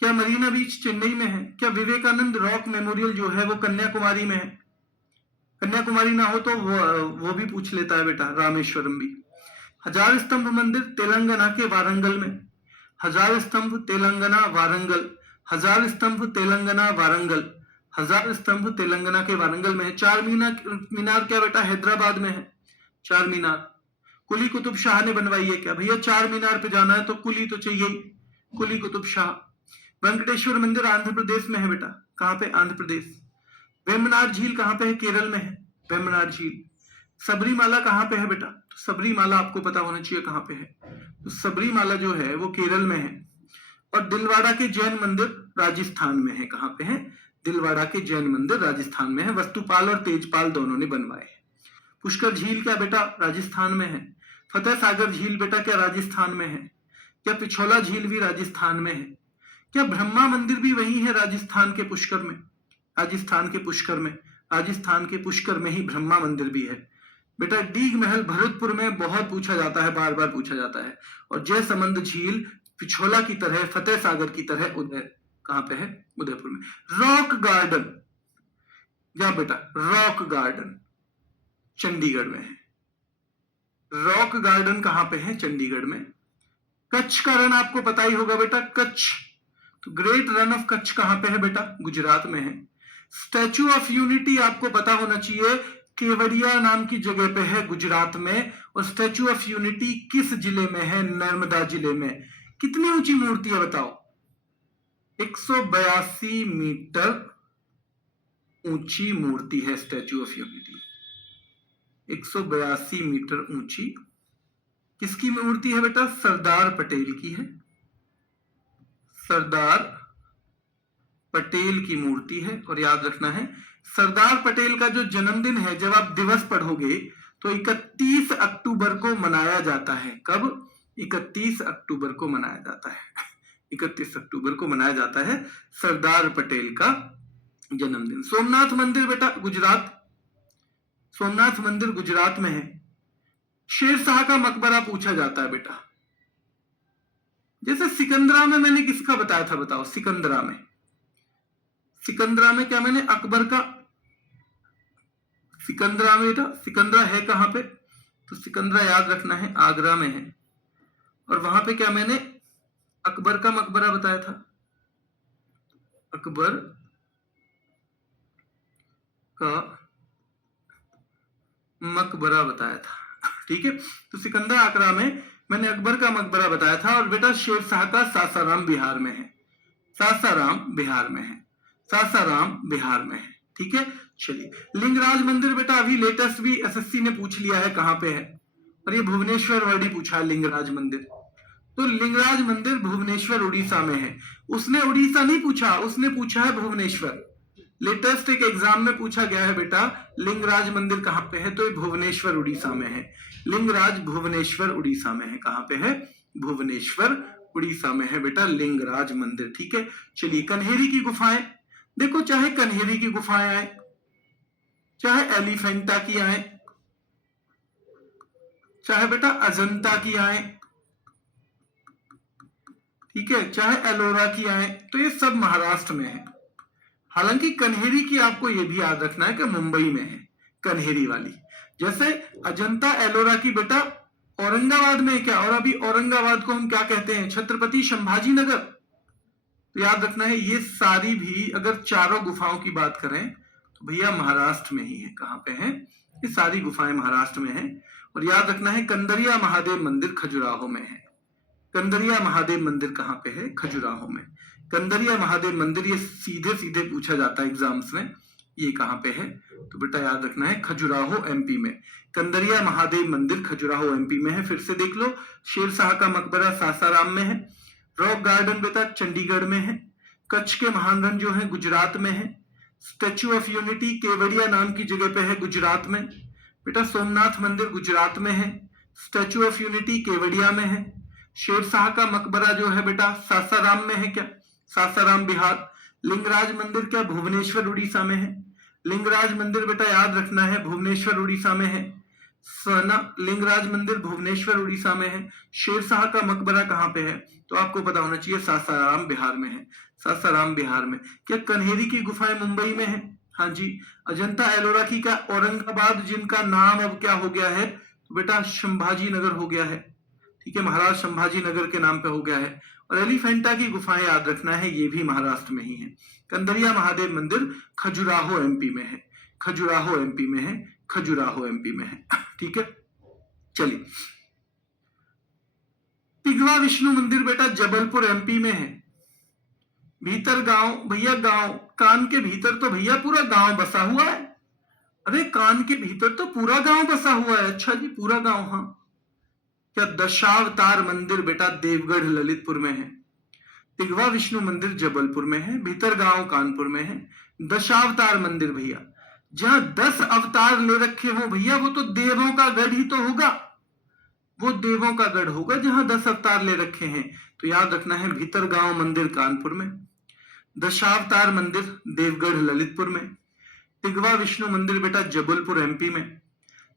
क्या मरीना बीच चेन्नई में है? क्या विवेकानंद रॉक मेमोरियल जो है वो कन्याकुमारी में है? कन्याकुमारी ना हो तो वो भी पूछ लेता है बेटा, रामेश्वरम भी। हजार स्तंभ मंदिर तेलंगाना के वारंगल में। हजार स्तंभ तेलंगाना वारंगल, हजार स्तंभ तेलंगाना वारंगल, हजार स्तंभ तेलंगाना के वारंगल में है। चार मीनार क्या बेटा हैदराबाद में है? चार मीनार कुली कुतुब शाह ने बनवाई है क्या? भैया चार मीनार पे जाना है तो कुली तो चाहिए ही, कुली कुतुब शाह। वेंकटेश्वर मंदिर आंध्र प्रदेश में है बेटा। कहां पे? आंध्र प्रदेश। वेम्बनाड झील कहां पे है? केरल में है, वेम्बनाड झील। सबरीमाला कहां पे है बेटा? तो सबरीमाला आपको पता होना चाहिए कहां पे है, तो सबरीमाला जो है वो केरल में है। और दिलवाड़ा के जैन मंदिर राजस्थान में है। कहां पे है? दिलवाड़ा के जैन मंदिर राजस्थान में है, वस्तुपाल और तेजपाल दोनों ने बनवाए। पुष्कर झील क्या बेटा राजस्थान में है। फतेह सागर झील बेटा क्या राजस्थान में है? क्या पिछोला झील भी राजस्थान में है? क्या ब्रह्मा मंदिर भी वही है राजस्थान के पुष्कर में? राजस्थान के पुष्कर में, राजस्थान के पुष्कर में ही ब्रह्मा मंदिर भी है बेटा। डीग महल भरतपुर में बहुत पूछा जाता है, बार बार पूछा जाता है। और जयसमंद झील पिछोला की तरह, फतेह सागर की तरह उदय कहां पे है? उदयपुर में। रॉक गार्डन क्या बेटा? रॉक गार्डन चंडीगढ़ में है। रॉक गार्डन कहां पे है? चंडीगढ़ में। कच्छ का रण आपको पता ही होगा बेटा, कच्छ, तो ग्रेट रन ऑफ कच्छ कहां पे है बेटा? गुजरात में है। स्टैच्यू ऑफ यूनिटी आपको पता होना चाहिए, केवड़िया नाम की जगह पे है गुजरात में, और स्टैचू ऑफ यूनिटी किस जिले में है? नर्मदा जिले में। कितनी ऊंची मूर्ति है बताओ? 182 मीटर ऊंची मूर्ति है स्टैचू ऑफ यूनिटी। 182 मीटर ऊंची किसकी मूर्ति है बेटा? सरदार पटेल की है। सरदार पटेल की मूर्ति है। और याद रखना है सरदार पटेल का जो जन्मदिन है, जब आप दिवस पढ़ोगे तो 31 अक्टूबर को मनाया जाता है। कब? 31 अक्टूबर को मनाया जाता है। 31 अक्टूबर को मनाया जाता है सरदार पटेल का जन्मदिन। सोमनाथ मंदिर बेटा गुजरात, सोमनाथ मंदिर गुजरात में है। शेरशाह का मकबरा पूछा जाता है बेटा। जैसे सिकंदरा में मैंने किसका बताया था बताओ? सिकंदरा में, सिकंदरा में क्या मैंने अकबर का, सिकंदरा में बेटा, सिकंदरा है कहां पे? तो सिकंदरा याद रखना है आगरा में है। और वहां पे क्या मैंने अकबर का मकबरा बताया था? अकबर का मकबरा बताया था। ठीक है, तो सिकंदर आगरा में मैंने अकबर का मकबरा बताया था। और बेटा शेरशाह का सासाराम बिहार में है। सासाराम बिहार में है। सासाराम बिहार में है। ठीक है, चलिए लिंगराज मंदिर बेटा अभी लेटेस्ट भी एसएससी ने पूछ लिया है कहां पे है, और ये भुवनेश्वर वर्डी पूछा है लिंगराज मंदिर। तो लिंगराज मंदिर भुवनेश्वर उड़ीसा में है। उसने उड़ीसा नहीं पूछा, उसने पूछा है भुवनेश्वर। लेटेस्ट एक एग्जाम में पूछा गया है बेटा लिंगराज मंदिर कहां पे है, तो ये भुवनेश्वर उड़ीसा में है। लिंगराज भुवनेश्वर उड़ीसा में है। कहां पे है? भुवनेश्वर उड़ीसा में है बेटा लिंगराज मंदिर। ठीक है, चलिए कन्हेरी की गुफाएं देखो, चाहे कन्हेरी की गुफाएं आए, चाहे एलिफेंटा की आए, चाहे बेटा अजंता की आए, ठीक है, चाहे एलोरा की आए, तो ये सब महाराष्ट्र में है। हालांकि कन्हेरी की आपको ये भी याद रखना है कि मुंबई में है कन्हेरी वाली। जैसे अजंता एलोरा की बेटा औरंगाबाद में है क्या? और अभी औरंगाबाद को हम क्या कहते हैं? छत्रपति संभाजी नगर। तो याद रखना है ये सारी भी अगर चारों गुफाओं की बात करें तो भैया महाराष्ट्र में ही है। कहां पे है? ये सारी गुफाएं महाराष्ट्र में है। और याद रखना है कंदरिया महादेव मंदिर खजुराहो में है। कंदरिया महादेव मंदिर कहां पे है? खजुराहो में। कंदरिया महादेव मंदिर ये सीधे सीधे पूछा जाता है एग्जाम्स में, ये कहां पे है? तो बेटा याद रखना है खजुराहो एमपी में। कंदरिया महादेव मंदिर खजुराहो एमपी में है। फिर से देख लो, शेरशाह का मकबरा सासाराम में है। रॉक गार्डन बेटा चंडीगढ़ में है। कच्छ के महान रण जो है गुजरात में है। स्टेच्यू ऑफ यूनिटी केवड़िया नाम की जगह पे है गुजरात में। बेटा सोमनाथ मंदिर गुजरात में है। स्टेच्यू ऑफ यूनिटी केवड़िया में है। शेरशाह का मकबरा जो है बेटा सासाराम में है क्या? सासाराम बिहार। लिंगराज मंदिर क्या भुवनेश्वर उड़ीसा में है? लिंगराज मंदिर बेटा याद रखना है भुवनेश्वर उड़ीसा में है। सना लिंगराज मंदिर भुवनेश्वर उड़ीसा में है। शेरशाह का मकबरा कहां पे है? तो आपको पता होना चाहिए सासाराम बिहार में है। सासाराम बिहार में। क्या कन्हेरी की गुफाएं मुंबई में है? हाँ जी। अजंता एलोरा की का औरंगाबाद जिनका नाम अब क्या हो गया है? तो बेटा संभाजी नगर हो गया है। ठीक है, महाराज संभाजी नगर के नाम पे हो गया है। और एलिफेंटा की गुफाएं याद रखना है ये भी महाराष्ट्र में ही है। कंदरिया महादेव मंदिर खजुराहो एमपी में है। खजुराहो एमपी में है। खजुराहो एमपी में है। ठीक है, चलिए तिगवा विष्णु मंदिर बेटा जबलपुर एमपी में है। भीतर गांव भैया, गांव कान के भीतर तो भैया पूरा गांव बसा हुआ है। अरे कान के भीतर तो पूरा गांव बसा हुआ है। अच्छा जी, पूरा गांव। हाँ, क्या दशावतार मंदिर बेटा देवगढ़ ललितपुर में है। तिगवा विष्णु मंदिर जबलपुर में है। भीतर गांव कानपुर में है। दशावतार मंदिर भैया जहां 10 अवतार ले रखे हो भैया, वो तो देवों का गढ़ ही तो होगा। वो देवों का गढ़ होगा जहां 10 अवतार ले रखे हैं। तो याद रखना है भीतर गांव मंदिर कानपुर में, दशावतार मंदिर देवगढ़ ललितपुर में, तिगवा विष्णु मंदिर बेटा जबलपुर एमपी में।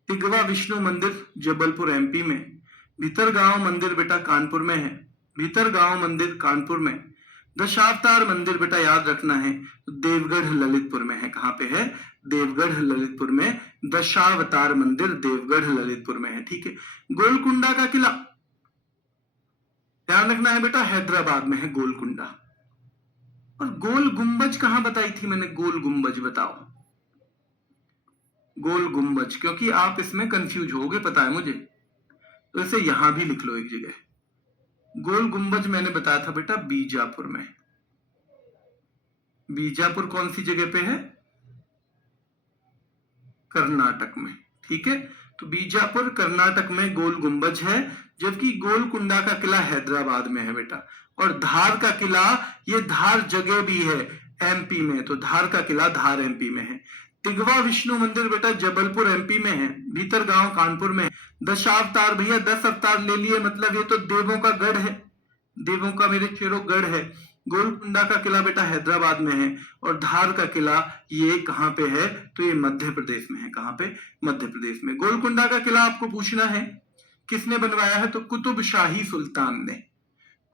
तिगवा विष्णु मंदिर जबलपुर एमपी में। भीतर गांव मंदिर बेटा कानपुर में है। भीतर गांव मंदिर कानपुर में। दशावतार मंदिर बेटा याद रखना है देवगढ़ ललितपुर में है। कहां पे है? देवगढ़ ललितपुर में। दशावतार मंदिर देवगढ़ ललितपुर में है। ठीक है, गोलकुंडा का किला ध्यान रखना है बेटा हैदराबाद में है गोलकुंडा। और गोल गुंबज कहां बताई थी मैंने? गोल गुंबज बताओ। गोल गुंबज, क्योंकि आप इसमें कंफ्यूज होगे पता है मुझे, तो इसे यहां भी लिख लो एक जगह। गोल गुंबज मैंने बताया था बेटा बीजापुर में। बीजापुर कौन सी जगह पे है? कर्नाटक में। ठीक है, तो बीजापुर कर्नाटक में गोल गुंबज है, जबकि गोलकुंडा का किला हैदराबाद में है बेटा। और धार का किला, ये धार जगह भी है एमपी में, तो धार का किला धार एमपी में है। तिगवा विष्णु मंदिर बेटा जबलपुर एमपी में है, भीतर गांव कानपुर में। दशावतार भैया 10 अवतार ले लिए, मतलब ये तो देवों का गढ़ है, देवों का मेरे चेरो गढ़ है। गोलकुंडा का किला बेटा हैदराबाद में है, और धार का किला ये कहां पे है? तो ये मध्य प्रदेश में है। कहां पे? मध्य प्रदेश में। गोलकुंडा का किला आपको पूछना है किसने बनवाया है, तो कुतुब शाही सुल्तान ने।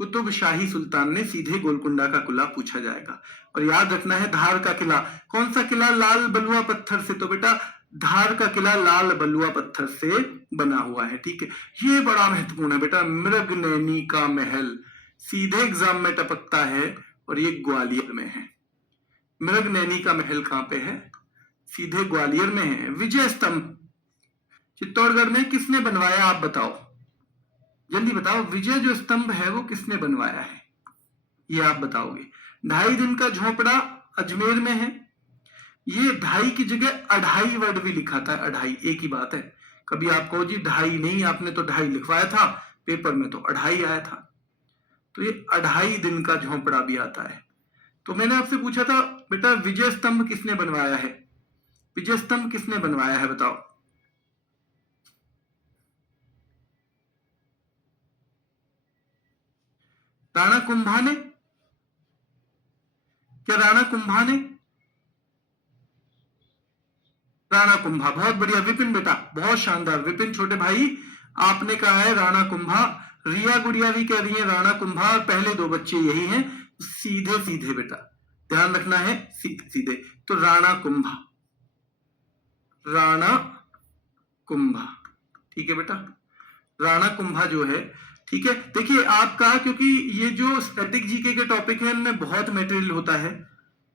कुतुब शाही सुल्तान ने, सीधे गोलकुंडा का किला पूछा जाएगा। और याद रखना है धार का किला, कौन सा किला? लाल बलुआ पत्थर से, तो बेटा धार का किला लाल बलुआ पत्थर से बना हुआ है। ठीक है, ये बड़ा महत्वपूर्ण है बेटा। मृगनैनी का महल सीधे एग्जाम में टपकता है, और ये ग्वालियर में है। मृगनैनी का महल कहां पे है? सीधे ग्वालियर में है। विजय स्तंभ चित्तौड़गढ़ में किसने बनवाया, आप बताओ, जल्दी बताओ। विजय जो स्तंभ है वो किसने बनवाया है, ये आप बताओगे। 2.5 दिन का झोपड़ा अजमेर में है। ये 2.5 की जगह 2.5 वर्ड भी लिखा था, 2.5 एक ही बात है। कभी आप कहो जी 2.5 नहीं, आपने तो 2.5 लिखवाया था पेपर में, तो 2.5 आया था। तो ये 2.5 दिन का झोंपड़ा भी आता है। तो मैंने आपसे पूछा था बेटा विजय स्तंभ किसने बनवाया है, विजय स्तंभ किसने बनवाया है बताओ। राणा कुंभा ने, क्या राणा कुंभा ने? राणा कुंभा, बहुत बढ़िया विपिन बेटा, बहुत शानदार विपिन छोटे भाई, आपने कहा है राणा कुंभा। रिया गुड़िया भी कह रही है राणा कुंभा, और पहले 2 बच्चे यही हैं। सीधे सीधे बेटा ध्यान रखना है, सीधे सीधे। तो राणा कुंभा, राणा कुंभा, ठीक है बेटा, राणा कुंभा जो है। ठीक है, देखिए आपका, क्योंकि ये जो स्टैटिक जीके के टॉपिक है इनमें बहुत मटेरियल होता है,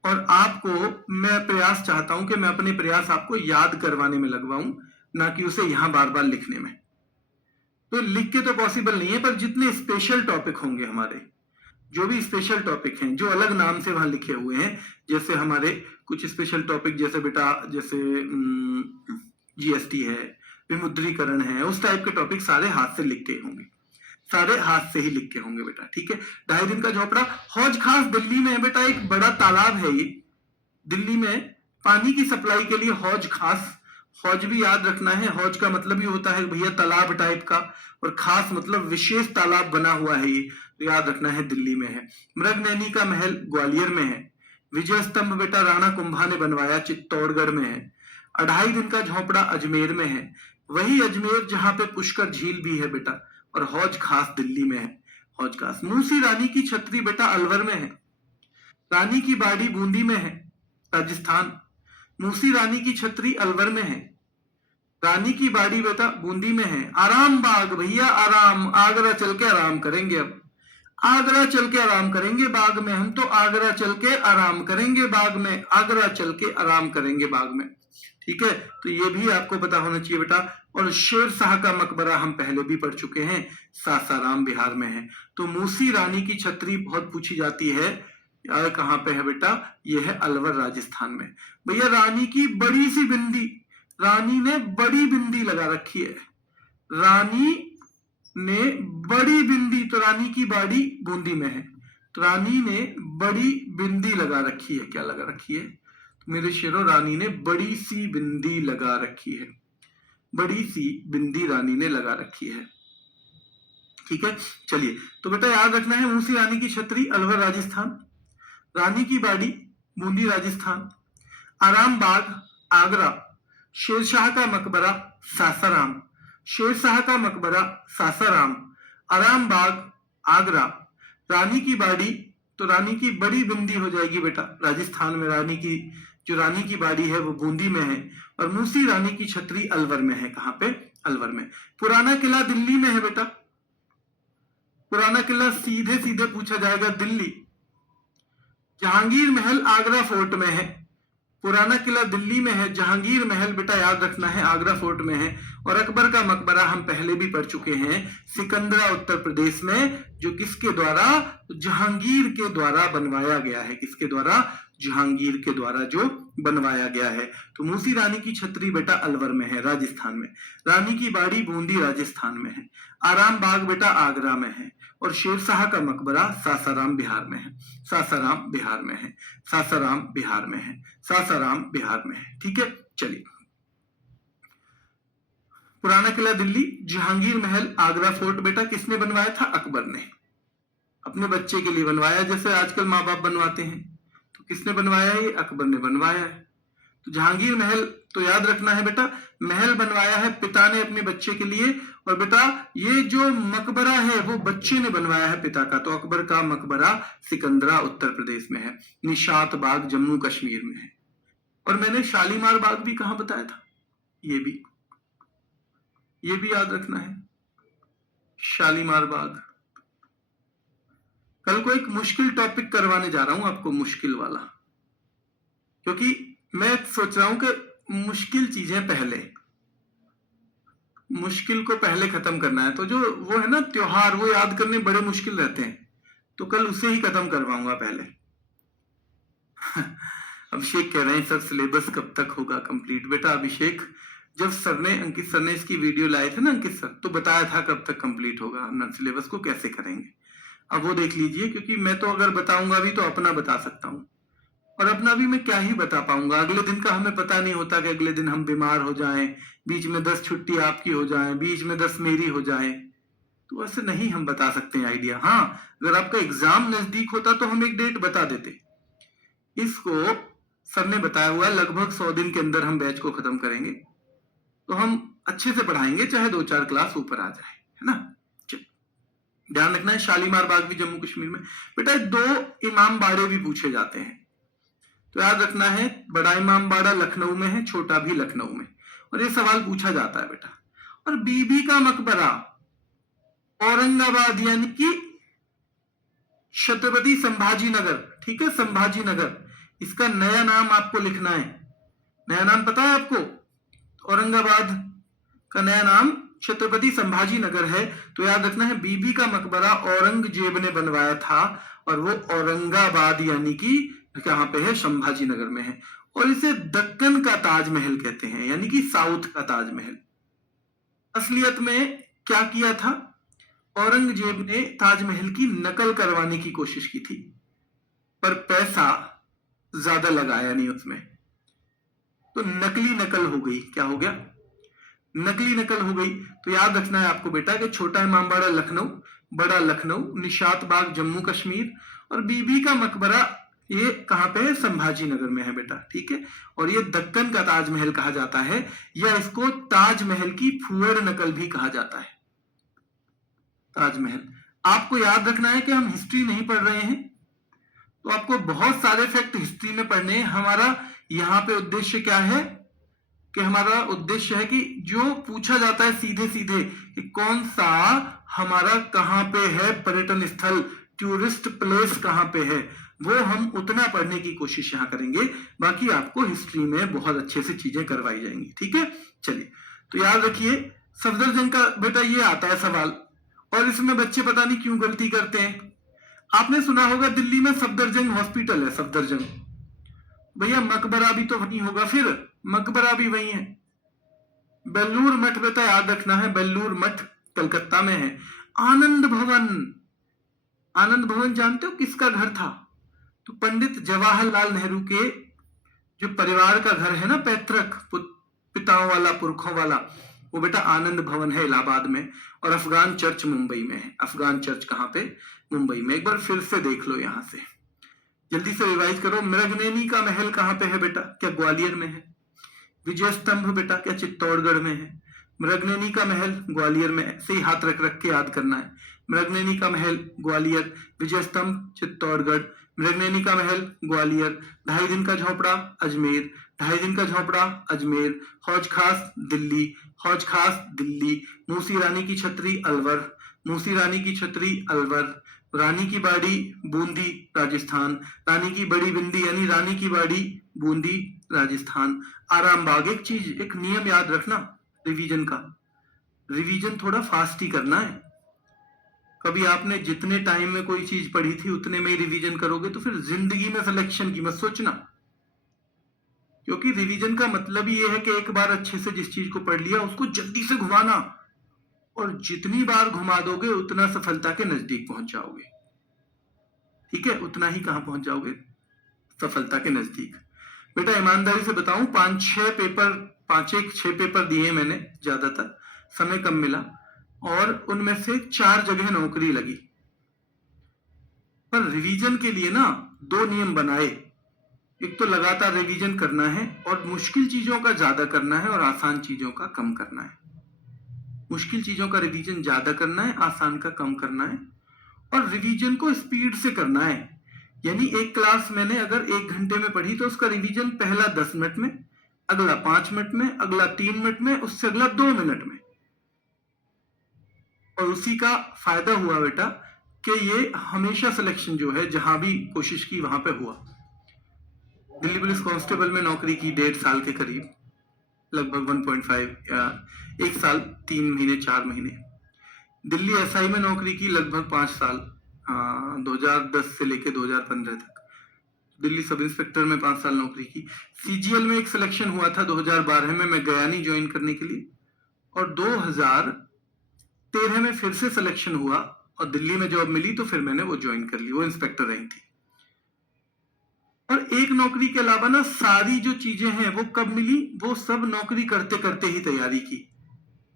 और आपको मैं प्रयास चाहता हूं कि मैं अपने प्रयास आपको याद करवाने में लगवाऊं, ना कि उसे यहां बार बार लिखने में। तो लिख के तो पॉसिबल नहीं है, पर जितने स्पेशल टॉपिक होंगे हमारे, जो भी स्पेशल टॉपिक हैं जो अलग नाम से वहां लिखे हुए हैं, जैसे हमारे कुछ स्पेशल टॉपिक, जैसे बेटा जैसे जीएसटी है, विमुद्रीकरण है, उस टाइप के टॉपिक सारे हाथ से लिख के होंगे, सारे हाथ से ही लिख के होंगे बेटा। ठीक है, 2.5 दिन का झोपड़ा। हौज खास दिल्ली में है बेटा, एक बड़ा तालाब है ये दिल्ली में, पानी की सप्लाई के लिए हौज खास। हौज भी याद रखना है, हौज का मतलब ही होता है भैया तालाब टाइप का, और खास मतलब विशेष तालाब बना हुआ है ये, तो याद रखना है दिल्ली में है। मृगनैनी का महल ग्वालियर में है। विजय स्तंभ बेटा राणा कुंभा ने बनवाया, चित्तौड़गढ़ में है। 2.5 दिन का झोपड़ा अजमेर में है, वही अजमेर जहां पे पुष्कर झील भी है बेटा, और हौज खास दिल्ली में है। हौज खास। मूसी रानी की छतरी बेटा अलवर में है। रानी की बाड़ी बूंदी में है, राजस्थान। मूसी रानी की छतरी अलवर में है, रानी की बाड़ी बेटा बूंदी में है। आराम बाग भैया, आराम, आगरा चल के आराम करेंगे, अब आगरा चल के आराम करेंगे बाग में, हम तो आगरा चल के आराम करेंगे बाग में, आगरा चल के आराम करेंगे बाग में। ठीक है, तो ये भी आपको पता होना चाहिए बेटा। और शेर शाह का मकबरा हम पहले भी पढ़ चुके हैं, सासाराम बिहार में है। तो मूसी रानी की छतरी बहुत पूछी जाती है, कहां पे है बेटा? ये है अलवर राजस्थान में। भैया रानी की बड़ी सी बिंदी, रानी ने बड़ी बिंदी लगा रखी है, रानी ने बड़ी बिंदी, तो रानी की बाड़ी बूंदी में है, तो रानी ने बड़ी बिंदी लगा रखी है। क्या लगा रखी है? तो मेरे शेरों रानी ने बड़ी सी बिंदी लगा रखी है, बड़ी सी बिंदी रानी ने लगा रखी है। ठीक है, चलिए, तो बेटा याद रखना है मूसी रानी की छतरी अलवर राजस्थान, रानी की बाड़ी बूंदी राजस्थान, आराम बाग आगरा, शेरशाह का मकबरा सासाराम, शेरशाह का मकबरा सासाराम, आराम बाग आगरा, रानी की बाड़ी, तो रानी की बड़ी बिंदी हो जाएगी बेटा राजस्थान में, रानी की जो रानी की बाड़ी है वो बूंदी में है, और मूसी रानी की छतरी अलवर में है। कहां पे? अलवर में। पुराना किला दिल्ली में है बेटा, पुराना किला सीधे सीधे पूछा जाएगा दिल्ली। जहांगीर महल आगरा फोर्ट में है, पुराना किला दिल्ली में है, जहांगीर महल बेटा याद रखना है आगरा फोर्ट में है, और अकबर का मकबरा हम पहले भी पढ़ चुके हैं सिकंदरा उत्तर प्रदेश में, जो किसके द्वारा, जहांगीर के द्वारा बनवाया गया है। किसके द्वारा, जहांगीर के द्वारा जो बनवाया गया है। तो मूसी रानी की छतरी बेटा अलवर में है, राजस्थान में। रानी की बाड़ी बूंदी राजस्थान में है। आराम बाग बेटा आगरा में है, और शेरशाह का मकबरा सासाराम बिहार में है। सासाराम बिहार में है, सासाराम बिहार में है, सासाराम बिहार में है। ठीक है, चलिए। पुराना किला दिल्ली, जहांगीर महल, आगरा फोर्ट बेटा किसने बनवाया था, अकबर ने अपने बच्चे के लिए बनवाया, जैसे आजकल माँ बाप बनवाते हैं। तो किसने बनवाया है, ये अकबर ने बनवाया है। तो जहांगीर महल तो याद रखना है बेटा, महल बनवाया है पिता ने अपने बच्चे के लिए, और बेटा ये जो मकबरा है वो बच्चे ने बनवाया है पिता का। तो अकबर का मकबरा सिकंदरा उत्तर प्रदेश में है, निशात बाग जम्मू कश्मीर में है। और मैंने शालीमार बाग भी कहां बताया था, ये भी याद रखना है, शालीमार बाग। कल को एक मुश्किल टॉपिक करवाने जा रहा हूं आपको, मुश्किल वाला, क्योंकि मैं सोच रहा हूं कि मुश्किल चीजें पहले, मुश्किल को पहले खत्म करना है। तो जो वो है ना त्योहार, वो याद करने बड़े मुश्किल रहते हैं, तो कल उसे ही खत्म करवाऊंगा पहले। अभिषेक कह रहे हैं सर सिलेबस कब तक होगा कंप्लीट। बेटा अभिषेक, जब सर ने, अंकित सर ने इसकी वीडियो लाए थे ना अंकित सर, तो बताया था कब तक कंप्लीट होगा, हम सिलेबस को कैसे करेंगे। अब वो देख लीजिए, क्योंकि मैं तो अगर बताऊंगा भी तो अपना बता सकता हूँ, और अपना भी मैं क्या ही बता पाऊंगा। अगले दिन का हमें पता नहीं होता कि अगले दिन हम बीमार हो जाएं, बीच में 10 छुट्टी आपकी हो जाए, बीच में 10 मेरी हो जाए, तो ऐसे नहीं हम बता सकते हैं आइडिया। हाँ, अगर आपका एग्जाम नजदीक होता तो हम एक डेट बता देते। इसको सर ने बताया हुआ है लगभग 100 दिन के अंदर हम बैच को खत्म करेंगे, तो हम अच्छे से पढ़ाएंगे, चाहे 2-4 क्लास ऊपर आ जाए, है ना। ध्यान रखना है, शालीमार बाग भी जम्मू कश्मीर में। बेटा 2 इमाम बाड़े भी पूछे जाते हैं, तो याद रखना है, बड़ा इमाम बाड़ा लखनऊ में है, छोटा भी लखनऊ में, और ये सवाल पूछा जाता है बेटा। और बीबी का मकबरा औरंगाबाद, यानी कि छत्रपति संभाजी नगर। ठीक है, संभाजी नगर, इसका नया नाम आपको लिखना है। नया नाम पता है आपको, औरंगाबाद का नया नाम छत्रपति संभाजी नगर है। तो याद रखना है, बीबी का मकबरा औरंगजेब ने बनवाया था, और वो औरंगाबाद यानी कि कहां पे है, संभाजी नगर में है। और इसे दक्कन का ताजमहल कहते हैं, यानी कि साउथ का ताजमहल। असलियत में क्या किया था, औरंगजेब ने ताजमहल की नकल करवाने की कोशिश की थी, पर पैसा ज्यादा लगाया नहीं उसमें, तो नकली नकल हो गई। क्या हो गया, नकली नकल हो गई। तो याद रखना है आपको बेटा कि छोटा इमामबाड़ा लखनऊ, बड़ा लखनऊ, निशात बाग जम्मू कश्मीर, और बीबी का मकबरा ये कहां पे है, संभाजी नगर में है बेटा। ठीक है, और ये दक्कन का ताजमहल कहा जाता है, या इसको ताजमहल की फुअर नकल भी कहा जाता है। ताजमहल, आपको याद रखना है कि हम हिस्ट्री नहीं पढ़ रहे हैं, तो आपको बहुत सारे फैक्ट हिस्ट्री में पढ़ने हैं। हमारा यहाँ पे उद्देश्य क्या है, कि हमारा उद्देश्य है कि जो पूछा जाता है सीधे सीधे कि कौन सा हमारा कहां पे है पर्यटन स्थल, टूरिस्ट प्लेस कहां पे है, वो हम उतना पढ़ने की कोशिश यहाँ करेंगे। बाकी आपको हिस्ट्री में बहुत अच्छे से चीजें करवाई जाएंगी। ठीक है, चलिए। तो याद रखिए, सफदरजंग का बेटा ये आता है सवाल, और इसमें बच्चे पता नहीं क्यों गलती करते हैं। आपने सुना होगा दिल्ली में सफदरजंग हॉस्पिटल है, सफदरजंग। भैया मकबरा भी तो वहीं होगा, फिर मकबरा भी वहीं है। बेल्लूर मठ बेटा याद रखना है, बेल्लूर मठ कलकत्ता में है। आनंद भवन, आनंद भवन जानते हो किसका घर था, तो पंडित जवाहरलाल नेहरू के जो परिवार का घर है ना, पैतृक पिताओं वाला, पुरखों वाला, वो बेटा आनंद भवन है इलाहाबाद में। और अफगान चर्च मुंबई में है। अफगान चर्च कहां पे, मुंबई में। एक बार फिर से देख लो, यहां से जल्दी से रिवाइज करो। मृगनेनी का महल कहां पे है बेटा, क्या ग्वालियर में है। विजय स्तंभ बेटा क्या चित्तौड़गढ़ में है। मृगनेनी का महल ग्वालियर में, ऐसे ही हाथ रख रख के याद करना है। मृगनेनी का महल ग्वालियर, विजय स्तंभ चित्तौड़गढ़, मृगनेनी का महल ग्वालियर। 2.5 दिन का झोपड़ा अजमेर, 2.5 दिन का झोपड़ा अजमेर। हौज खास दिल्ली, हौज खास दिल्ली। मूसी रानी की छतरी अलवर, मूसी रानी की छतरी अलवर। रानी की बाड़ी बूंदी राजस्थान, रानी की बड़ी बिंदी यानी रानी की बाड़ी बूंदी राजस्थान। आरामबाग, एक चीज, एक नियम याद रखना रिवीजन का, रिवीजन थोड़ा फास्ट ही करना है। कभी आपने जितने टाइम में कोई चीज पढ़ी थी उतने में ही रिवीजन करोगे तो फिर जिंदगी में सिलेक्शन की मत सोचना, क्योंकि रिवीजन का मतलब ही ये है कि एक बार अच्छे से जिस चीज को पढ़ लिया उसको जल्दी से घुमाना, और जितनी बार घुमा दोगे उतना सफलता के नजदीक पहुंच जाओगे। ठीक है, उतना ही कहां पहुंच जाओगे, सफलता के नजदीक। बेटा ईमानदारी से बताऊं, 5-6 पेपर दिए मैंने, ज्यादातर समय कम मिला, और उनमें से 4 जगह नौकरी लगी। पर रिवीजन के लिए ना 2 नियम बनाए, एक तो लगातार रिवीजन करना है और मुश्किल चीजों का ज्यादा करना है और आसान चीजों का कम करना है। मुश्किल चीजों का रिवीजन ज्यादा करना है, आसान का कम करना है, और रिवीजन को स्पीड से करना है। यानी एक क्लास मैंने अगर 1 घंटे में पढ़ी तो उसका रिवीजन पहला 10 मिनट में, अगला 5 मिनट में, अगला 3 मिनट में, उससे अगला 2 मिनट में। और उसी का फायदा हुआ बेटा कि ये हमेशा सिलेक्शन जो है जहां भी कोशिश की वहां पे हुआ। दिल्ली पुलिस कांस्टेबल में नौकरी की 1.5 साल के करीब, लगभग 1.5 या 1 साल 3 महीने 4 महीने। दिल्ली एसआई में नौकरी की लगभग 5 साल, 2010 से लेके 2015 तक। दिल्ली सब इंस्पेक्टर में 5 साल नौकरी की। सीजीएल में एक सिलेक्शन हुआ था 2012 में, मैं गया नहीं ज्वाइन करने के लिए, और 2013 में फिर से सिलेक्शन हुआ और दिल्ली में जॉब मिली तो फिर मैंने वो ज्वाइन कर ली, वो इंस्पेक्टर रैंक थी। और एक नौकरी के अलावा ना सारी जो चीजें हैं वो कब मिली, वो सब नौकरी करते करते ही तैयारी की।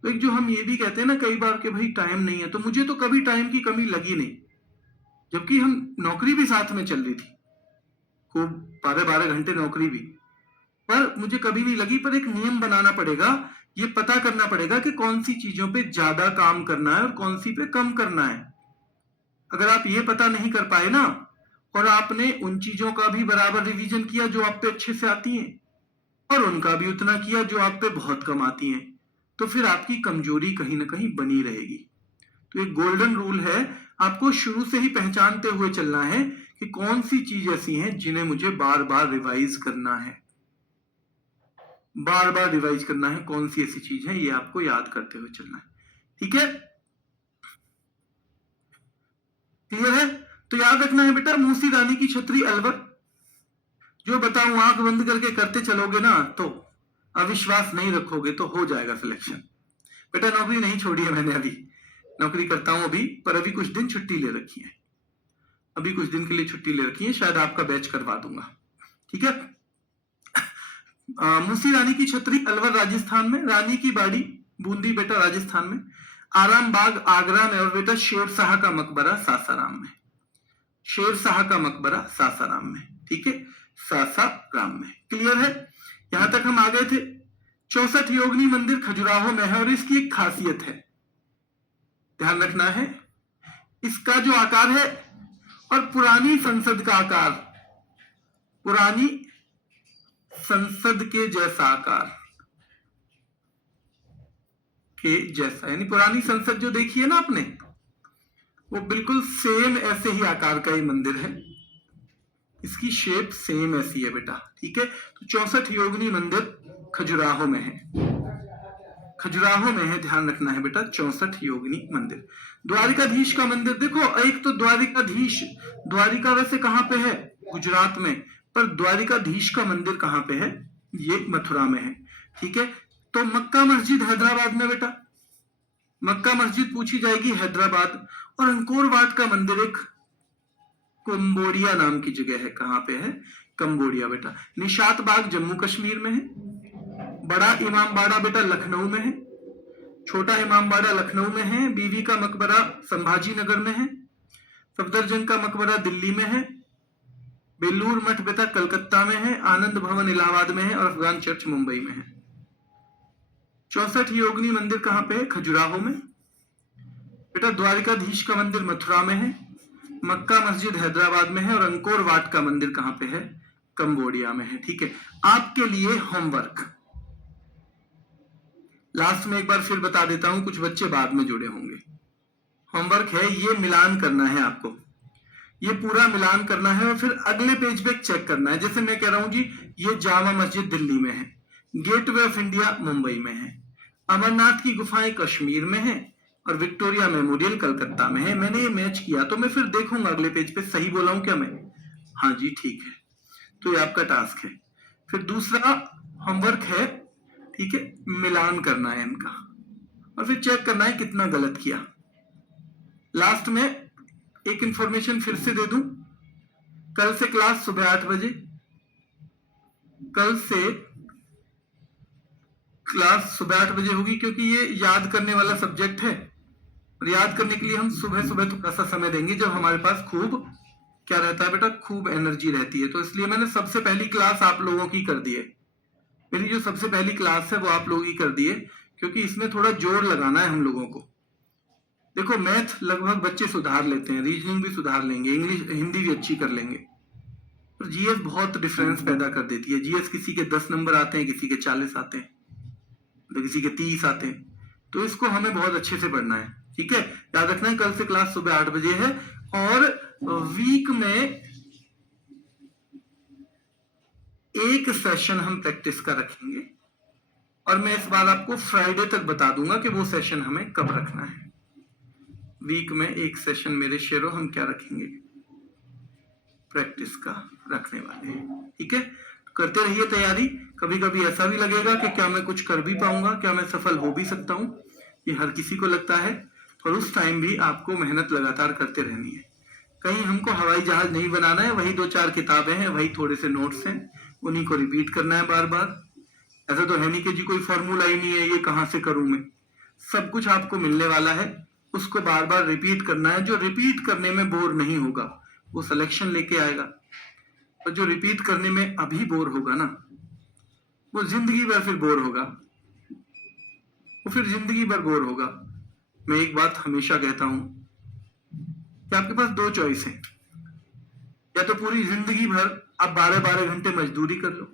तो एक जो हम ये भी कहते हैं ना कई बार कि भाई टाइम नहीं है, तो मुझे तो कभी टाइम की कमी लगी नहीं, जबकि हम नौकरी भी साथ में चल रही थी, खूब 12-12 घंटे नौकरी भी, पर मुझे कभी नहीं लगी। पर एक नियम बनाना पड़ेगा, ये पता करना पड़ेगा कि कौन सी चीजों पे ज्यादा काम करना है और कौन सी पे कम करना है। अगर आप ये पता नहीं कर पाए ना, और आपने उन चीजों का भी बराबर रिवीजन किया जो आप पे अच्छे से आती हैं, और उनका भी उतना किया जो आप पे बहुत कम आती हैं, तो फिर आपकी कमजोरी कहीं ना कहीं बनी रहेगी। तो एक गोल्डन रूल है, आपको शुरू से ही पहचानते हुए चलना है कि कौन सी चीज ऐसी हैं जिन्हें मुझे बार बार रिवाइज करना है, बार बार रिवाइज करना है, कौन सी ऐसी चीज है, ये आपको याद करते हुए चलना है। ठीक है, क्लियर है? तो याद रखना है बेटा, मूसी रानी की छतरी अलवर, जो बताऊं आंख बंद करके करते चलोगे ना, तो अविश्वास नहीं रखोगे तो हो जाएगा सिलेक्शन। बेटा नौकरी नहीं छोड़ी है मैंने, अभी नौकरी करता हूं अभी, पर अभी कुछ दिन छुट्टी ले रखी है, अभी कुछ दिन के लिए छुट्टी ले रखी है, शायद आपका बैच करवा दूंगा। ठीक है, मूसी रानी की छतरी अलवर राजस्थान में, रानी की बाड़ी बूंदी बेटा राजस्थान में, आराम बाग आगरा में, और बेटा शेर शाह का मकबरा सासाराम में, शेर शाह का मकबरा सासाराम में। ठीक है, सासाराम में। क्लियर है? यहां तक हम आ गए थे। 64 योगिनी मंदिर खजुराहो में है, और इसकी एक खासियत है, ध्यान रखना है, इसका जो आकार है और पुरानी संसद का आकार, पुरानी संसद के जैसा आकार के जैसा, यानी पुरानी संसद जो देखी है ना आपने, वो बिल्कुल सेम ऐसे ही आकार का ही मंदिर है, इसकी शेप सेम ऐसी है बेटा। ठीक है, तो 64 योगिनी मंदिर खजुराहो में है, खजुराहो में है, ध्यान रखना है बेटा, 64 योगिनी मंदिर। द्वारिकाधीश का मंदिर देखो, एक तो द्वारिकाधीश, द्वारिका वैसे कहां पे है, गुजरात में, पर द्वारिकाधीश का मंदिर कहां पे है, ये मथुरा में है। ठीक है, तो मक्का मस्जिद हैदराबाद में बेटा, मक्का मस्जिद पूछी जाएगी हैदराबाद, और अंकोर वाट का मंदिर एक कंबोडिया नाम की जगह है, कहां पे है, कंबोडिया बेटा। निशात बाग जम्मू कश्मीर में है, बड़ा इमाम बाड़ा बेटा लखनऊ में है, छोटा इमाम बाड़ा लखनऊ में है, बीवी का मकबरा संभाजी नगर में है, सफदरजंग का मकबरा दिल्ली में है, बेलूर मठ बेटा कलकत्ता में है, आनंद भवन इलाहाबाद में है, और अफगान चर्च मुंबई में है। 64 योगिनी मंदिर कहां पे है, खजुराहो में बेटा। द्वारिकाधीश का मंदिर मथुरा में है, मक्का मस्जिद हैदराबाद में है, और अंकोर वाट का मंदिर कहां पे है, कंबोडिया में है। ठीक है, आपके लिए होमवर्क लास्ट में एक बार फिर बता देता हूं, कुछ बच्चे बाद में जुड़े होंगे। होमवर्क है, ये मिलान करना है आपको, ये पूरा मिलान करना है और फिर अगले पेज पे चेक करना है। जैसे मैं कह रहा हूं जी, ये जामा मस्जिद दिल्ली में है, गेटवे ऑफ इंडिया मुंबई में है, अमरनाथ की गुफाएं कश्मीर में है और विक्टोरिया मेमोरियल कलकत्ता में है। मैंने ये मैच किया तो मैं फिर देखूंगा अगले पेज पे सही बोला हूं क्या मैं? हाँ जी ठीक है, तो ये आपका टास्क है। फिर दूसरा होमवर्क है, ठीक है, मिलान करना है इनका और फिर चेक करना है कितना गलत किया। लास्ट में एक इंफॉर्मेशन फिर से दे दूं, कल से क्लास सुबह 8 बजे, कल से क्लास सुबह 8 बजे होगी क्योंकि ये याद करने वाला सब्जेक्ट है और याद करने के लिए हम सुबह सुबह थोड़ा सा समय देंगे जब हमारे पास खूब क्या रहता है बेटा, खूब एनर्जी रहती है। तो इसलिए मैंने सबसे पहली क्लास आप लोगों की कर दी है, मेरी जो सबसे पहली क्लास है वो आप लोगों की कर दी है क्योंकि इसमें थोड़ा जोर लगाना है हम लोगों को। देखो मैथ लगभग बच्चे सुधार लेते हैं, रीजनिंग भी सुधार लेंगे, इंग्लिश हिंदी भी अच्छी कर लेंगे, और जीएस बहुत डिफरेंस पैदा कर देती है। जीएस किसी के 10 नंबर आते हैं, किसी के 40 आते हैं, तो किसी के 30 आते हैं, तो इसको हमें बहुत अच्छे से पढ़ना है, ठीक है। याद रखना है कल से क्लास सुबह 8 बजे है और वीक में एक सेशन हम प्रैक्टिस का रखेंगे और मैं इस बार आपको फ्राइडे तक बता दूंगा कि वो सेशन हमें कब रखना है। वीक में एक सेशन मेरे शेरो हम क्या रखेंगे, प्रैक्टिस का रखने वाले हैं, ठीक है। करते रहिए तैयारी, कभी कभी ऐसा भी लगेगा कि क्या मैं कुछ कर भी पाऊंगा, क्या मैं सफल हो भी सकता हूं, ये हर किसी को लगता है, और उस टाइम भी आपको मेहनत लगातार करते रहनी है। कहीं हमको हवाई जहाज नहीं बनाना है, वही 2-4 किताबें हैं, वही थोड़े से नोट्स हैं, उन्हीं को रिपीट करना है बार बार। ऐसा तो है नहीं कि जी कोई फॉर्मूला ही नहीं है, ये कहां से करूं मैं, सब कुछ आपको मिलने वाला है, उसको बार बार रिपीट करना है। जो रिपीट करने में बोर नहीं होगा वो सिलेक्शन लेके आएगा, और जो रिपीट करने में अभी बोर होगा ना वो जिंदगी भर फिर बोर होगा, वो फिर जिंदगी भर बोर होगा। मैं एक बात हमेशा कहता हूं कि आपके पास 2 चॉइस है, या तो पूरी जिंदगी भर आप 12-12 घंटे मजदूरी कर लो,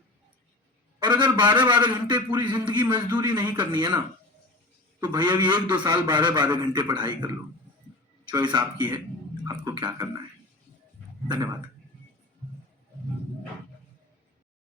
और अगर 12-12 घंटे पूरी जिंदगी मजदूरी नहीं करनी है ना तो भैया अभी 1-2 साल 12-12 घंटे पढ़ाई कर लो। चॉइस आपकी है, आपको क्या करना है। धन्यवाद।